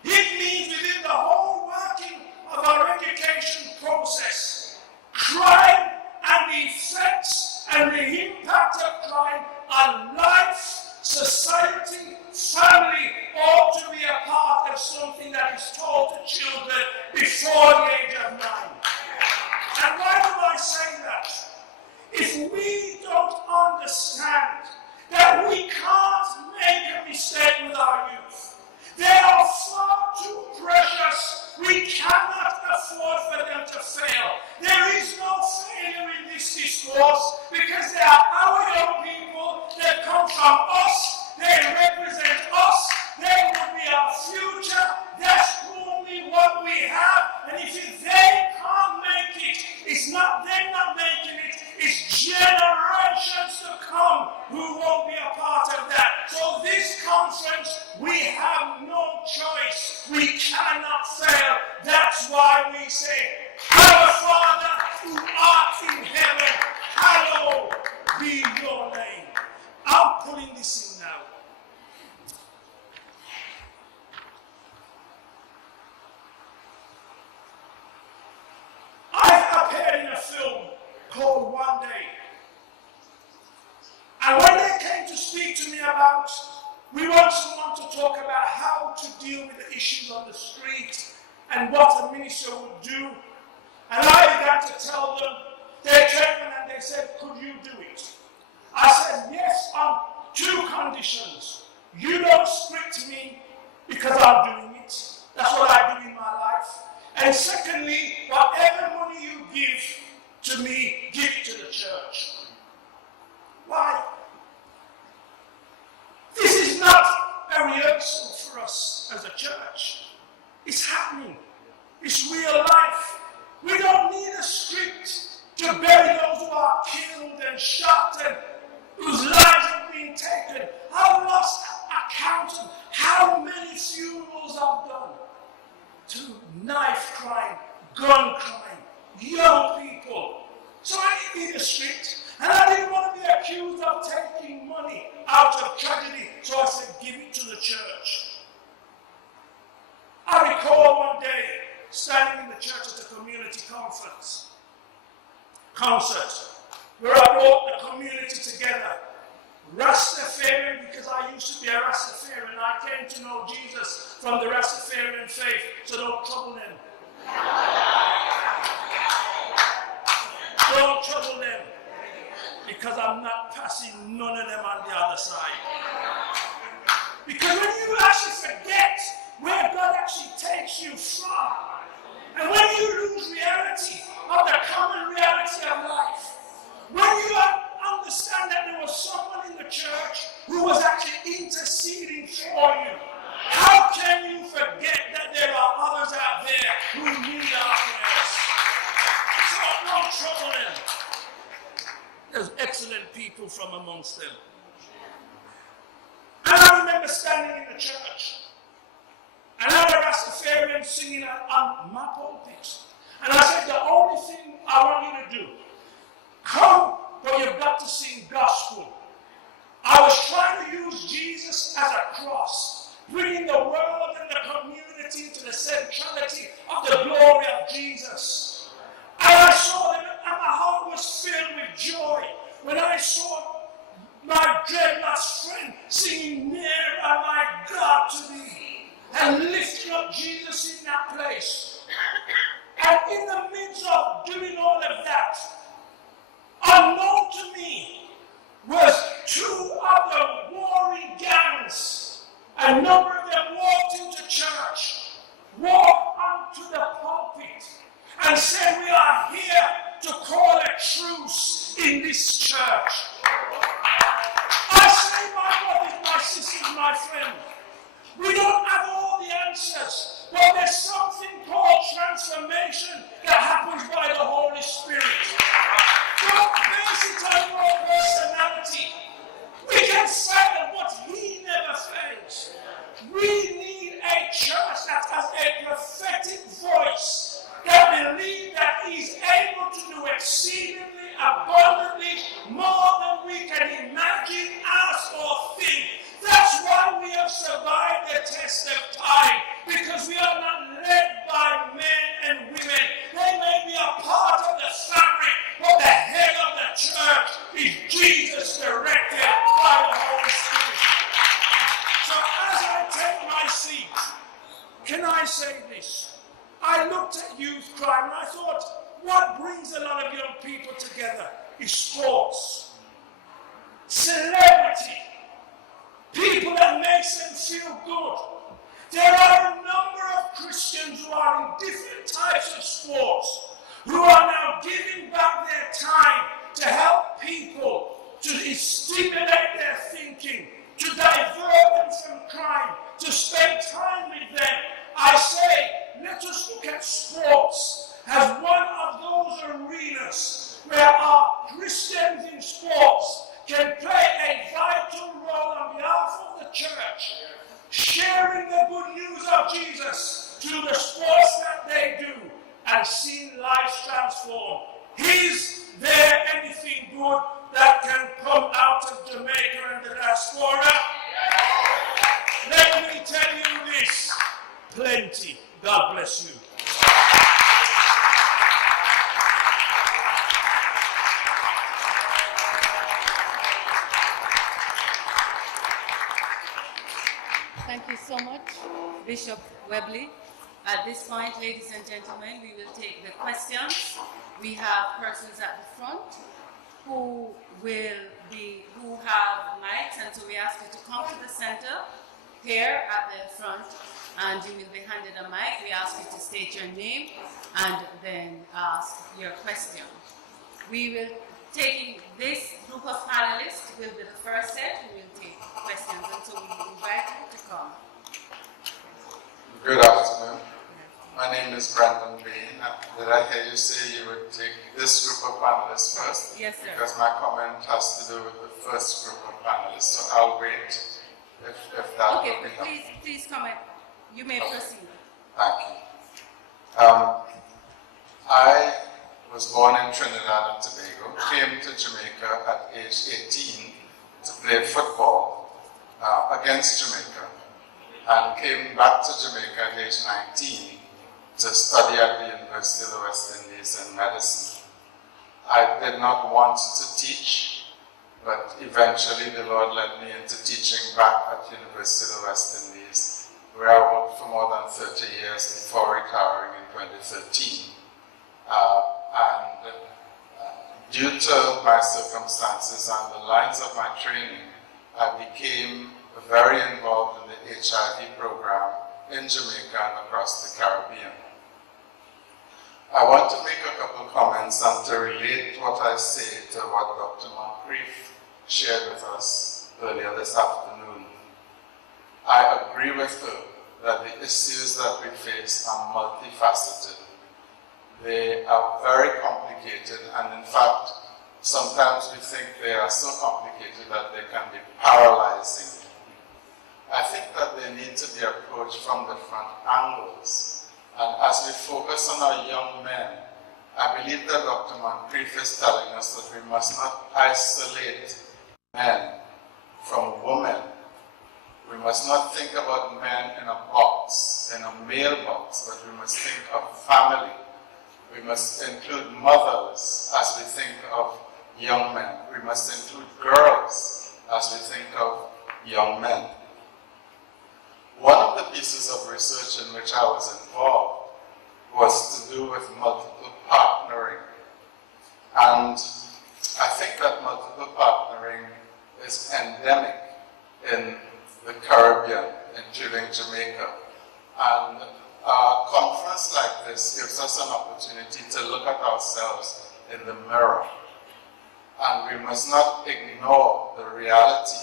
It means within the whole working of our education process, crime and the effects and the impact of crime on life, society, family ought to be a part of something that is taught to children before the age of 9. And why do I say that? If we don't understand that we can't make a mistake with our youth, they are far too precious. We cannot afford for them to fail. There is no failure in this discourse because they are our young people. They come from us. They represent us. They will be our future. That's only what we have. And if they can't make it, it's not them not making it. It's generations to come who won't be a part of that. So this conference, we have no choice. We cannot fail. That's why we say, Our Father who art in heaven, hallowed be your name. I'm putting this in now. I appeared in a film called One Day. And when they came to speak to me about, we want someone to talk about how to deal with the issues on the street and what a minister would do. And I began to tell them, they came and they said, could you do it? I said, yes, on 2 conditions. You don't script me because I'm doing it. That's what I do in my life. And secondly, whatever money you give to me, give it to the church. Why? This is not a rehearsal for us as a church. It's happening. It's real life. We don't need a script to bury those who are killed and shot and whose lives have been taken. I've lost account of how many funerals I've done to knife crime, gun crime, young people. So I didn't need a script. And I didn't want to be accused of taking money out of tragedy. So I said, give it to the church. I recall one day standing in the church at a community concert, where I brought the community together. Rastafarian, because I used to be a Rastafarian. I came to know Jesus from the Rastafarian faith, so don't trouble them. Don't trouble them, because I'm not passing none of them on the other side. Because when you actually forget where God actually takes you from, and when you lose reality of the common reality of life, when you understand that there was someone in the church who was actually interceding for you, how can you forget that there are others out there who need our prayers? So don't trouble them. There's excellent people from amongst them. And I remember standing in the church, and I had a Rastafarian singing on my pulpit. And I said, the only thing I want you to do, come, but you've got to sing gospel. I was trying to use Jesus as a cross, bringing the world and the community to the centrality of the glory of Jesus. And I saw them, and my heart was filled with joy when I saw and lifting up Jesus in that place. And in the midst of doing all of that, unknown to me was two other warring gangs. A number of them walked into church, walked onto the pulpit, and said, "We are here to call a truce in this church." I say, my brothers, my sisters, my friends, we don't have all the answers, but there's something called transformation that happens by the Holy Spirit. Don't base it on your personality. We can fail, but He never fails. We need a church that has a prophetic voice, that believes that He's able to do exceedingly abundantly more than we can imagine, ask, or think. That's why we have survived the test of time, because we are not led by men and women. They may be a part of the fabric, but the head of the church is Jesus, directed by the Holy Spirit. So as I take my seat, can I say this? I looked at youth crime and I thought, what brings a lot of young people together is sports, celebrity, people that makes them feel good. There are a number of Christians who are in different types of sports who are now giving back their time to help people, to stimulate their thinking, to divert them from crime, to spend time with them. I say, let us look at sports as one of those arenas where our Christians in sports can play a vital role on behalf of the church, sharing the good news of Jesus through the sports that they do and seeing lives transformed. Is there anything good that can come out of Jamaica and the Diaspora? Let me tell you this, plenty. God bless you. Thank you so much, Bishop Webley. At this point, ladies and gentlemen, we will take the questions. We have persons at the front who have mics, and so we ask you to come to the center here at the front, and you will be handed a mic. We ask you to state your name and then ask your question. We will take this group of panelists will be the first set who will take questions, and so we invite you to come. Good afternoon. My name is Brandon Bain. Did I hear you say you would take this group of panelists first? Yes, sir. Because my comment has to do with the first group of panelists, so I'll wait if that Okay, will be but helpful. please come in. You may proceed. Thank you. I was born in Trinidad and Tobago, came to Jamaica at age 18 to play football against Jamaica, and came back to Jamaica at age 19 to study at the University of the West Indies in medicine. I did not want to teach, but eventually the Lord led me into teaching back at the University of the West Indies, where I worked for more than 30 years before retiring in 2013. Due to my circumstances and the lines of my training, I became very involved in the HIV program in Jamaica and across the Caribbean. I want to make a couple comments and to relate what I say to what Dr. Moncrief shared with us earlier this afternoon. I agree with her that the issues that we face are multifaceted. They are very complicated, and in fact, sometimes we think they are so complicated that they can be paralyzing. I think that they need to be approached from different angles. And as we focus on our young men, I believe that Dr. Moncrief is telling us that we must not isolate men from women. We must not think about men in a box, in a male box, but we must think of family. We must include mothers as we think of young men. We must include girls as we think of young men. One of the pieces of research in which I was involved was to do with multiple partnering. And I think that multiple partnering is endemic in the Caribbean, including Jamaica. And a conference like this gives us an opportunity to look at ourselves in the mirror. And we must not ignore the reality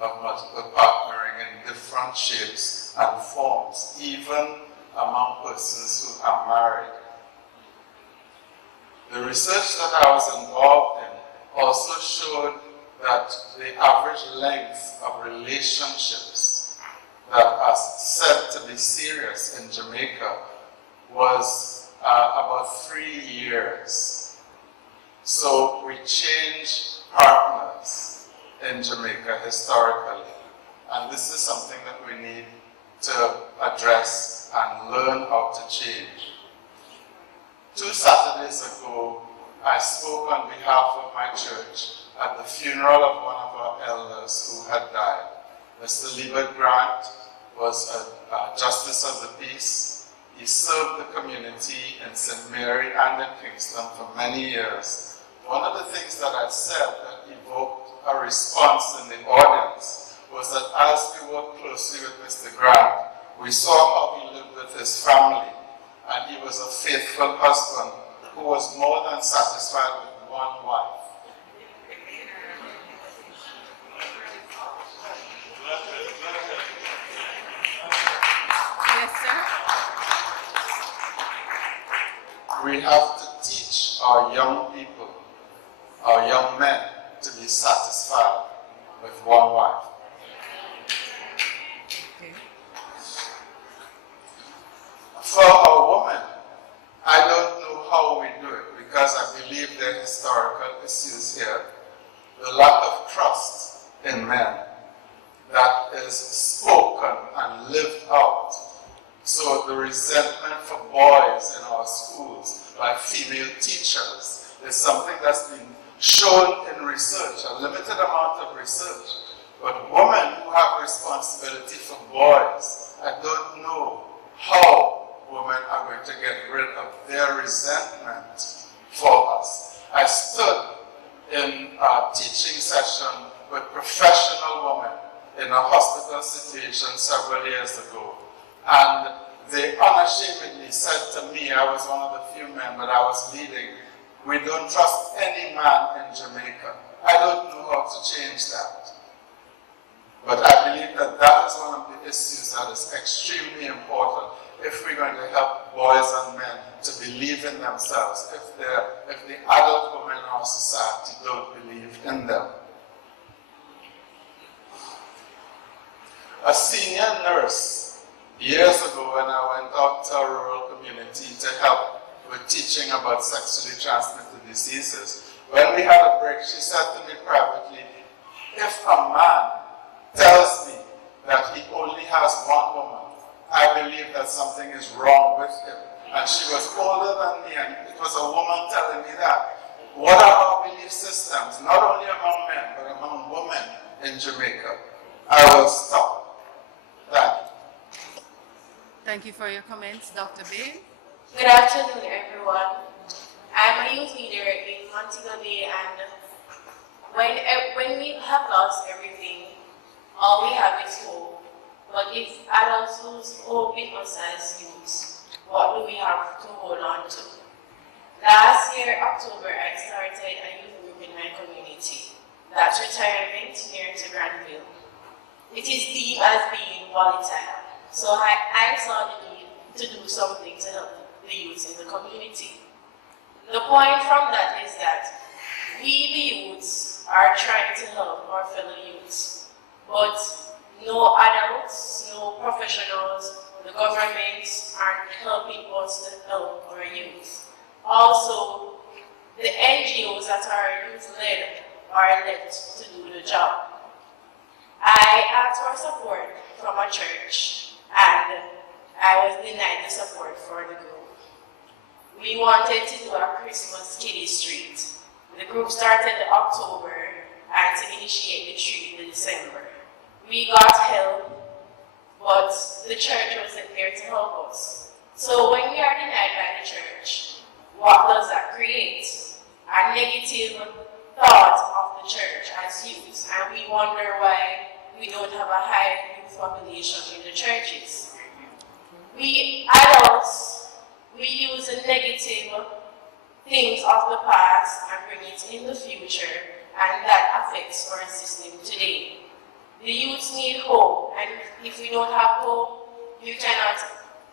of multiple partnering in different shapes and forms, even among persons who are married. The research that I was involved in also showed that the average length of relationships that are said to be serious in Jamaica was about 3 years. So we changed partners in Jamaica historically, and this is something that we need to address and learn how to change. 2 Saturdays ago, I spoke on behalf of my church at the funeral of one of our elders who had died. Mr. Liebert Grant was a justice of the peace. He served the community in St. Mary and in Kingston for many years. One of the things that I said that evoked a response in the audience was that as we worked closely with Mr. Grant, we saw how he lived with his family, and he was a faithful husband who was more than satisfied with one wife. Yes, sir. We have to teach our young people, our young men, to be satisfied with one wife. Okay. For a woman, I don't know how we do it because I believe there are historical issues here. The lack of trust in men that is spoken and lived out. So the resentment for boys in our schools by female teachers is something that's been shown in research, a limited amount of research. But women who have responsibility for boys, I don't know how women are going to get rid of their resentment for us. I stood in a teaching session with professional women in a hospital situation several years ago, and they unashamedly said to me, I was one of the few men that I was leading, we don't trust any man in Jamaica. I don't know how to change that. But I believe that that is one of the issues that is extremely important if we're going to help boys and men to believe in themselves, if the adult women in our society don't believe in them. A senior nurse, years ago when I went out to a rural community to help with teaching about sexually transmitted diseases, when we had a break, she said to me privately, if a man tells me that he only has one woman, I believe that something is wrong with him. And she was older than me, and it was a woman telling me that. What are our belief systems, not only among men, but among women in Jamaica? I will stop. Thank you. Thank you for your comments, Dr. Bain. Good afternoon, everyone. I'm a youth leader in Montego Bay, and when we have lost everything, all we have is hope. But if adults lose hope in us as youths, what do we have to hold on to? Last year, October, I started a youth group in my community. That's retirement near to Granville. It is deemed as being volatile, so I saw the need to do something to help the youths in the community. The point from that is that we, the youths, are trying to help our fellow youths, but no adults, no professionals, the governments aren't helping us to help our youth. Also, the NGOs that are youth-led are left to do the job. I asked for support from a church, and I was denied the support for the group. We wanted to do a Christmas kiddie street. The group started in October and to initiate the treat in December. We got help, but the church wasn't there to help us. So when we are denied by the church, what does that create? A negative thought of the church as youth, and we wonder why we don't have a high youth population in the churches. We adults, we use the negative things of the past and bring it in the future, and that affects our system today. The youth need hope, and if we don't have hope, you cannot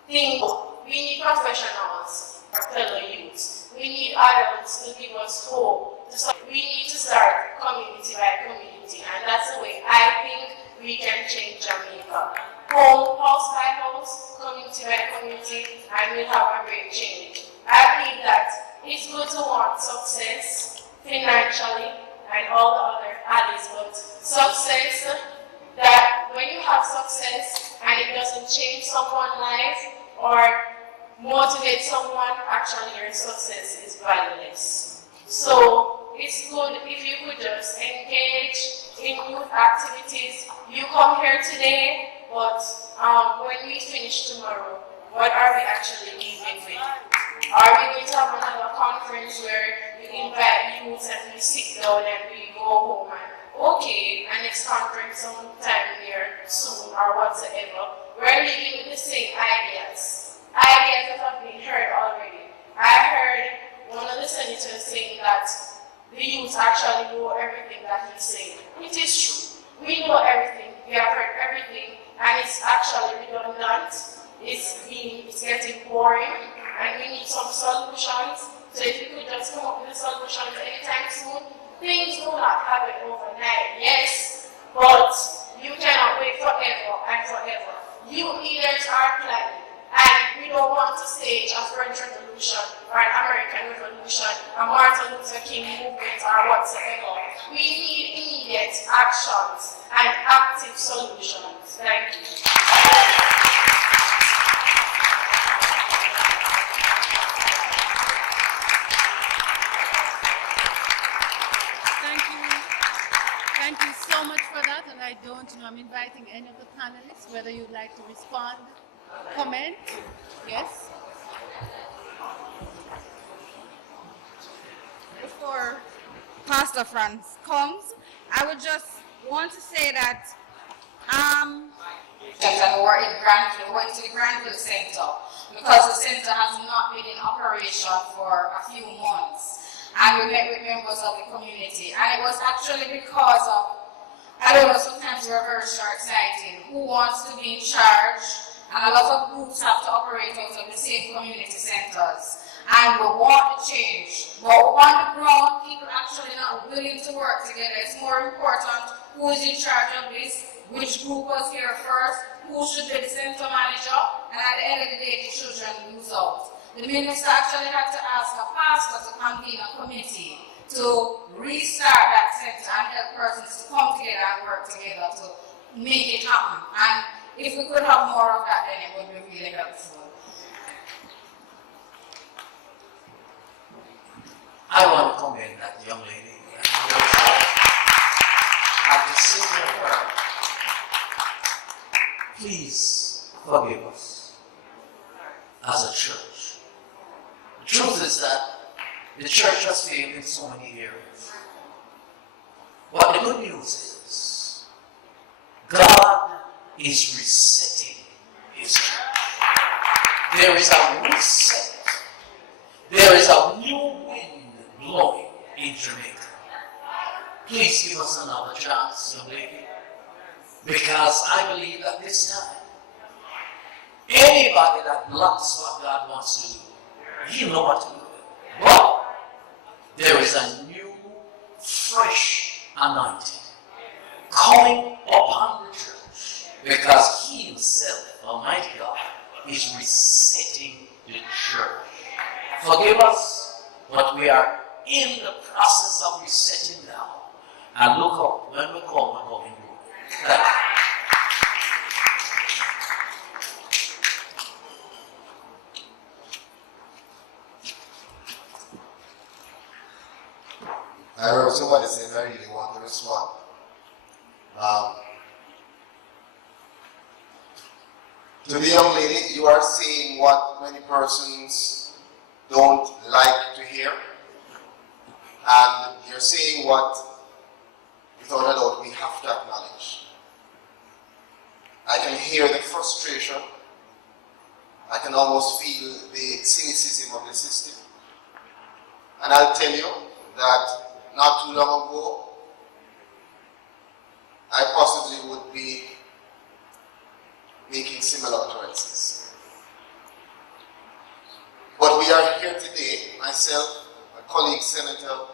think. We need professionals, fellow youths. We need adults to give us hope. We need to start community by community, and that's the way I think we can change Jamaica. Home, house by house, community by community, and we'll have a great change. I believe that it's good to want success financially and all the other alleys, but success, that when you have success and it doesn't change someone's life or motivate someone, actually your success is valueless. So it's good if you could just engage in youth activities. You come here today, but when we finish tomorrow, what are we actually leaving with? Are we going to have another conference where you invite youths and we sit down and we go home and okay, and next conference sometime here soon or whatsoever? We're leaving with the same ideas. Ideas that have been heard already. I heard one of the senators saying that the youth actually know everything that he's saying. It is true. We know everything. We have heard everything, and it's actually redundant. It's getting boring, and we need some solutions. So if you could just come up with the solutions anytime soon, things do not happen overnight, yes, but you cannot wait forever and forever. Youth leaders are planning, and we don't want to stage a French Revolution or an American Revolution, a Martin Luther King movement or whatsoever. We need immediate actions and active solutions. Thank you. Thank you so much for that, and I don't know, I'm inviting any of the panelists, whether you'd like to respond, comment, yes? Before Pastor Franz comes, I would just want to say that and we're in Granville, went to the Granville Center because the center has not been in operation for a few months. And we met with members of the community. And it was actually because of, I don't know, sometimes we're very short-sighted. Who wants to be in charge? And a lot of groups have to operate out of the same community centers. And we want to change. But on the ground, people actually not willing to work together. It's more important who is in charge of this, which group was here first, who should be the center manager, and at the end of the day, the children lose out. The minister actually had to ask a pastor to convene a committee to restart that center and help persons to come together and work together to make it happen. And if we could have more of that, then it would be really helpful. I want to commend that young lady. I can say to her, please forgive us as a church. The truth is that the church has failed in so many areas. But the good news is, God is resetting His church. There is a reset. There is a new wind blowing in Jamaica. Please give us another chance, young lady, because I believe that this time, anybody that blocks what God wants to do, you know what to do. But there is a new, fresh anointing coming upon the church because He Himself, Almighty God, is resetting the church. Forgive us, but we are in the process of resetting now. And look up, when we come, we're going good. Thank you. I heard somebody say I really want to respond. To the young lady, you are saying what many persons don't like to hear. And you're saying what, without a doubt, we have to acknowledge. I can hear the frustration. I can almost feel the cynicism of the system. And I'll tell you that not too long ago, I possibly would be making similar utterances. But we are here today, myself, my colleague Senator,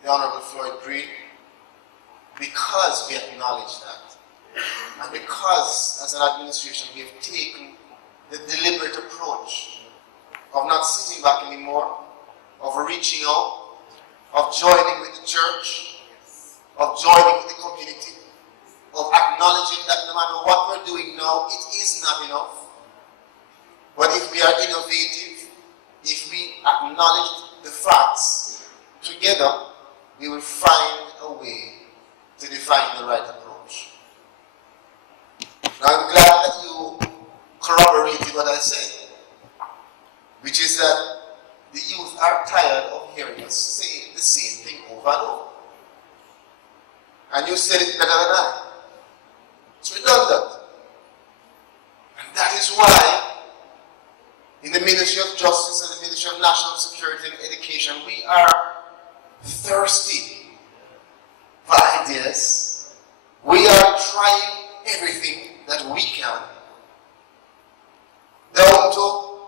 the Honorable Floyd Green, because we acknowledge that. And because, as an administration, we have taken the deliberate approach of not sitting back anymore, of reaching out, of joining with the church, of joining with the community, of acknowledging that no matter what we're doing now, it is not enough. But if we are innovative, if we acknowledge the facts, together we will find a way to define the right approach. Now I'm glad that you corroborated what I said, which is that the youth are tired of hearing us say the same thing over and over. And you said it better than I. It's redundant. And that is why in the Ministry of Justice and the Ministry of National Security and Education, we are thirsty for ideas. We are trying everything that we can, down to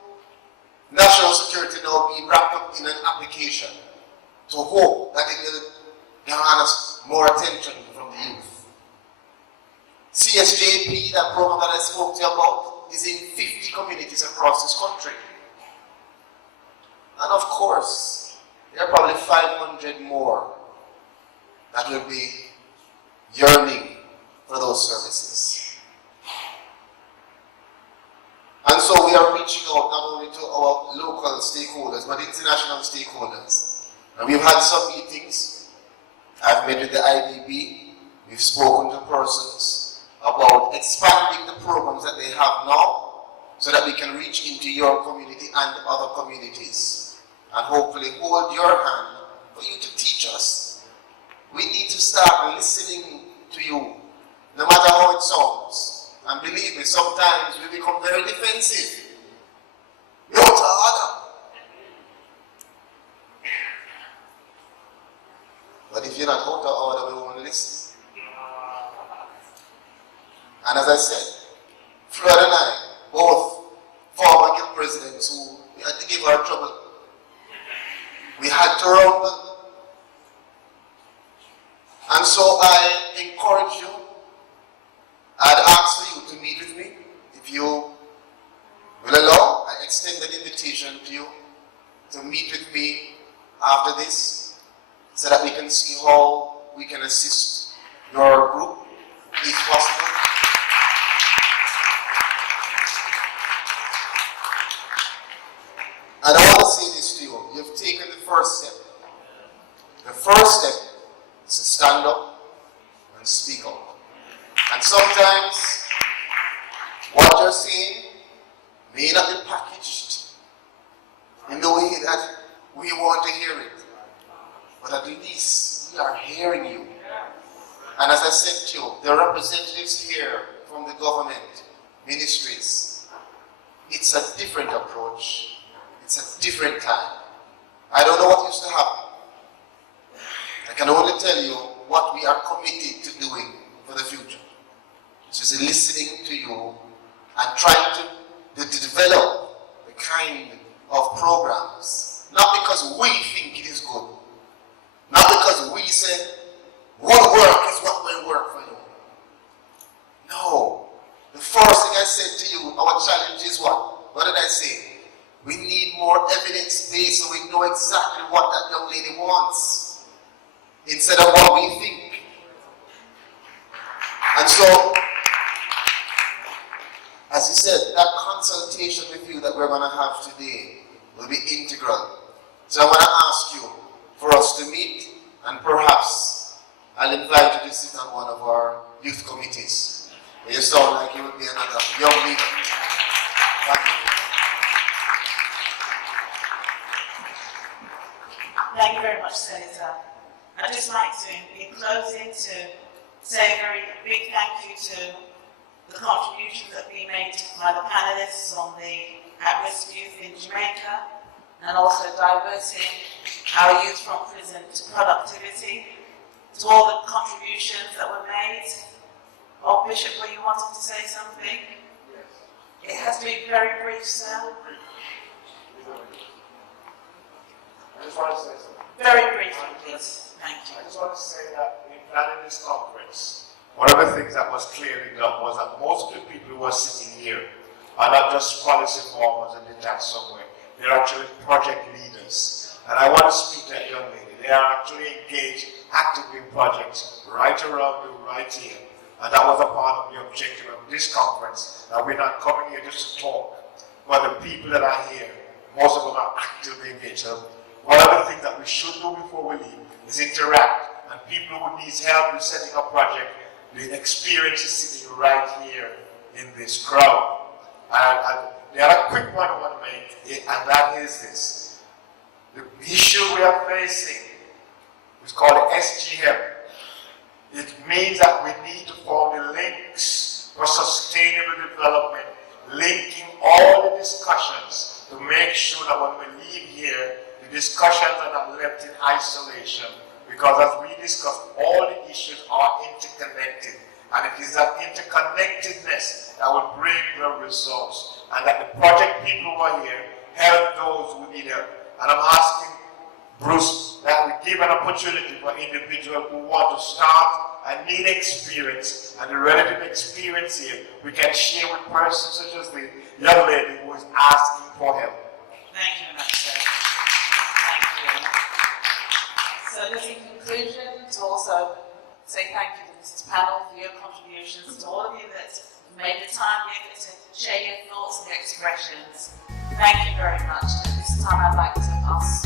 national security now being wrapped up in an application to hope that it will garner more attention from the youth. CSJP, that program that I spoke to you about, is in 50 communities across this country. And of course, there are probably 500 more that will be yearning for those services. And so we are reaching out not only to our local stakeholders, but international stakeholders. And we've had some meetings. I've met with the IDB. We've spoken to persons about expanding the programs that they have now so that we can reach into your community and other communities and hopefully hold your hand for you to teach us. We need to start listening to you, no matter how it sounds. And believe me, sometimes we become very defensive. You're out of order. But if you're not out of order, we won't listen. And as I said, Floyd and I, both former guild presidents who we had to give our trouble. We had to rumble. And so I encourage you, I'd ask for you to meet with me. If you will allow, I extend an invitation to you to meet with me after this so that we can see how we can assist your group, if possible. And I want to say this to you. You've taken the first step. The first step is to stand up and speak out. And sometimes what you're saying may not be packaged in the way that we want to hear it. But at least we are hearing you. And as I said to you, the representatives here from the government, ministries, it's a different approach. It's a different time. I don't know what used to happen. I can only tell you what we are committed to doing for the future. Which is listening to you and trying to develop the kind of programs. Not because we think it is good. Not because we said, what work is what will work for you. No. The first thing I said to you, our challenge is what? What did I say? We need more evidence-based so we know exactly what that young lady wants instead of what we think. And so, as you said, that consultation with you that we're going to have today will be integral. So I want to ask you for us to meet, and perhaps I'll invite you to sit on one of our youth committees You sound like you would be another young leader. Thank you. Thank you very much, Senator. I'd just like to, in closing, to say a very big thank you to the contributions that have been made by the panelists on the at-risk youth in Jamaica, and also diverting our youth from prison to productivity, to all the contributions that were made. Oh, Bishop, were you wanting to say something? Yes. It has to be very brief, sir. I just want to say something. Very briefly, please. Thank you. I just want to say that in planning this conference, one of the things that was clearly done was that most of the people who are sitting here are not just policy formers and detached somewhere. They're actually project leaders. And I want to speak to that young lady. They are actually engaged actively in projects right around you, right here. And that was a part of the objective of this conference, that we're not coming here just to talk, but the people that are here, most of them are actively engaged. So one of the things that we should do before we leave is interact, and people who need help in setting up project, the experience is sitting right here in this crowd. And the other quick point I want to make, and that is this. The issue we are facing is called the SGM. It means that we need to form the links for sustainable development, linking all the discussions to make sure that when we leave here, the discussions are not left in isolation. Because as we discussed, all the issues are interconnected. And it is that interconnectedness that will bring the results. And that the project people who are here help those who need help. And I'm asking Bruce that we give an opportunity for individuals who want to start and need experience, and the relative experience here we can share with persons such as the young lady who is asking for help. Thank you very much, sir. Thank you. So just in conclusion, to also say thank you to this panel for your contributions, to all of you that made the time here to share your thoughts and expressions. Thank you very much. At this time I'd like to pass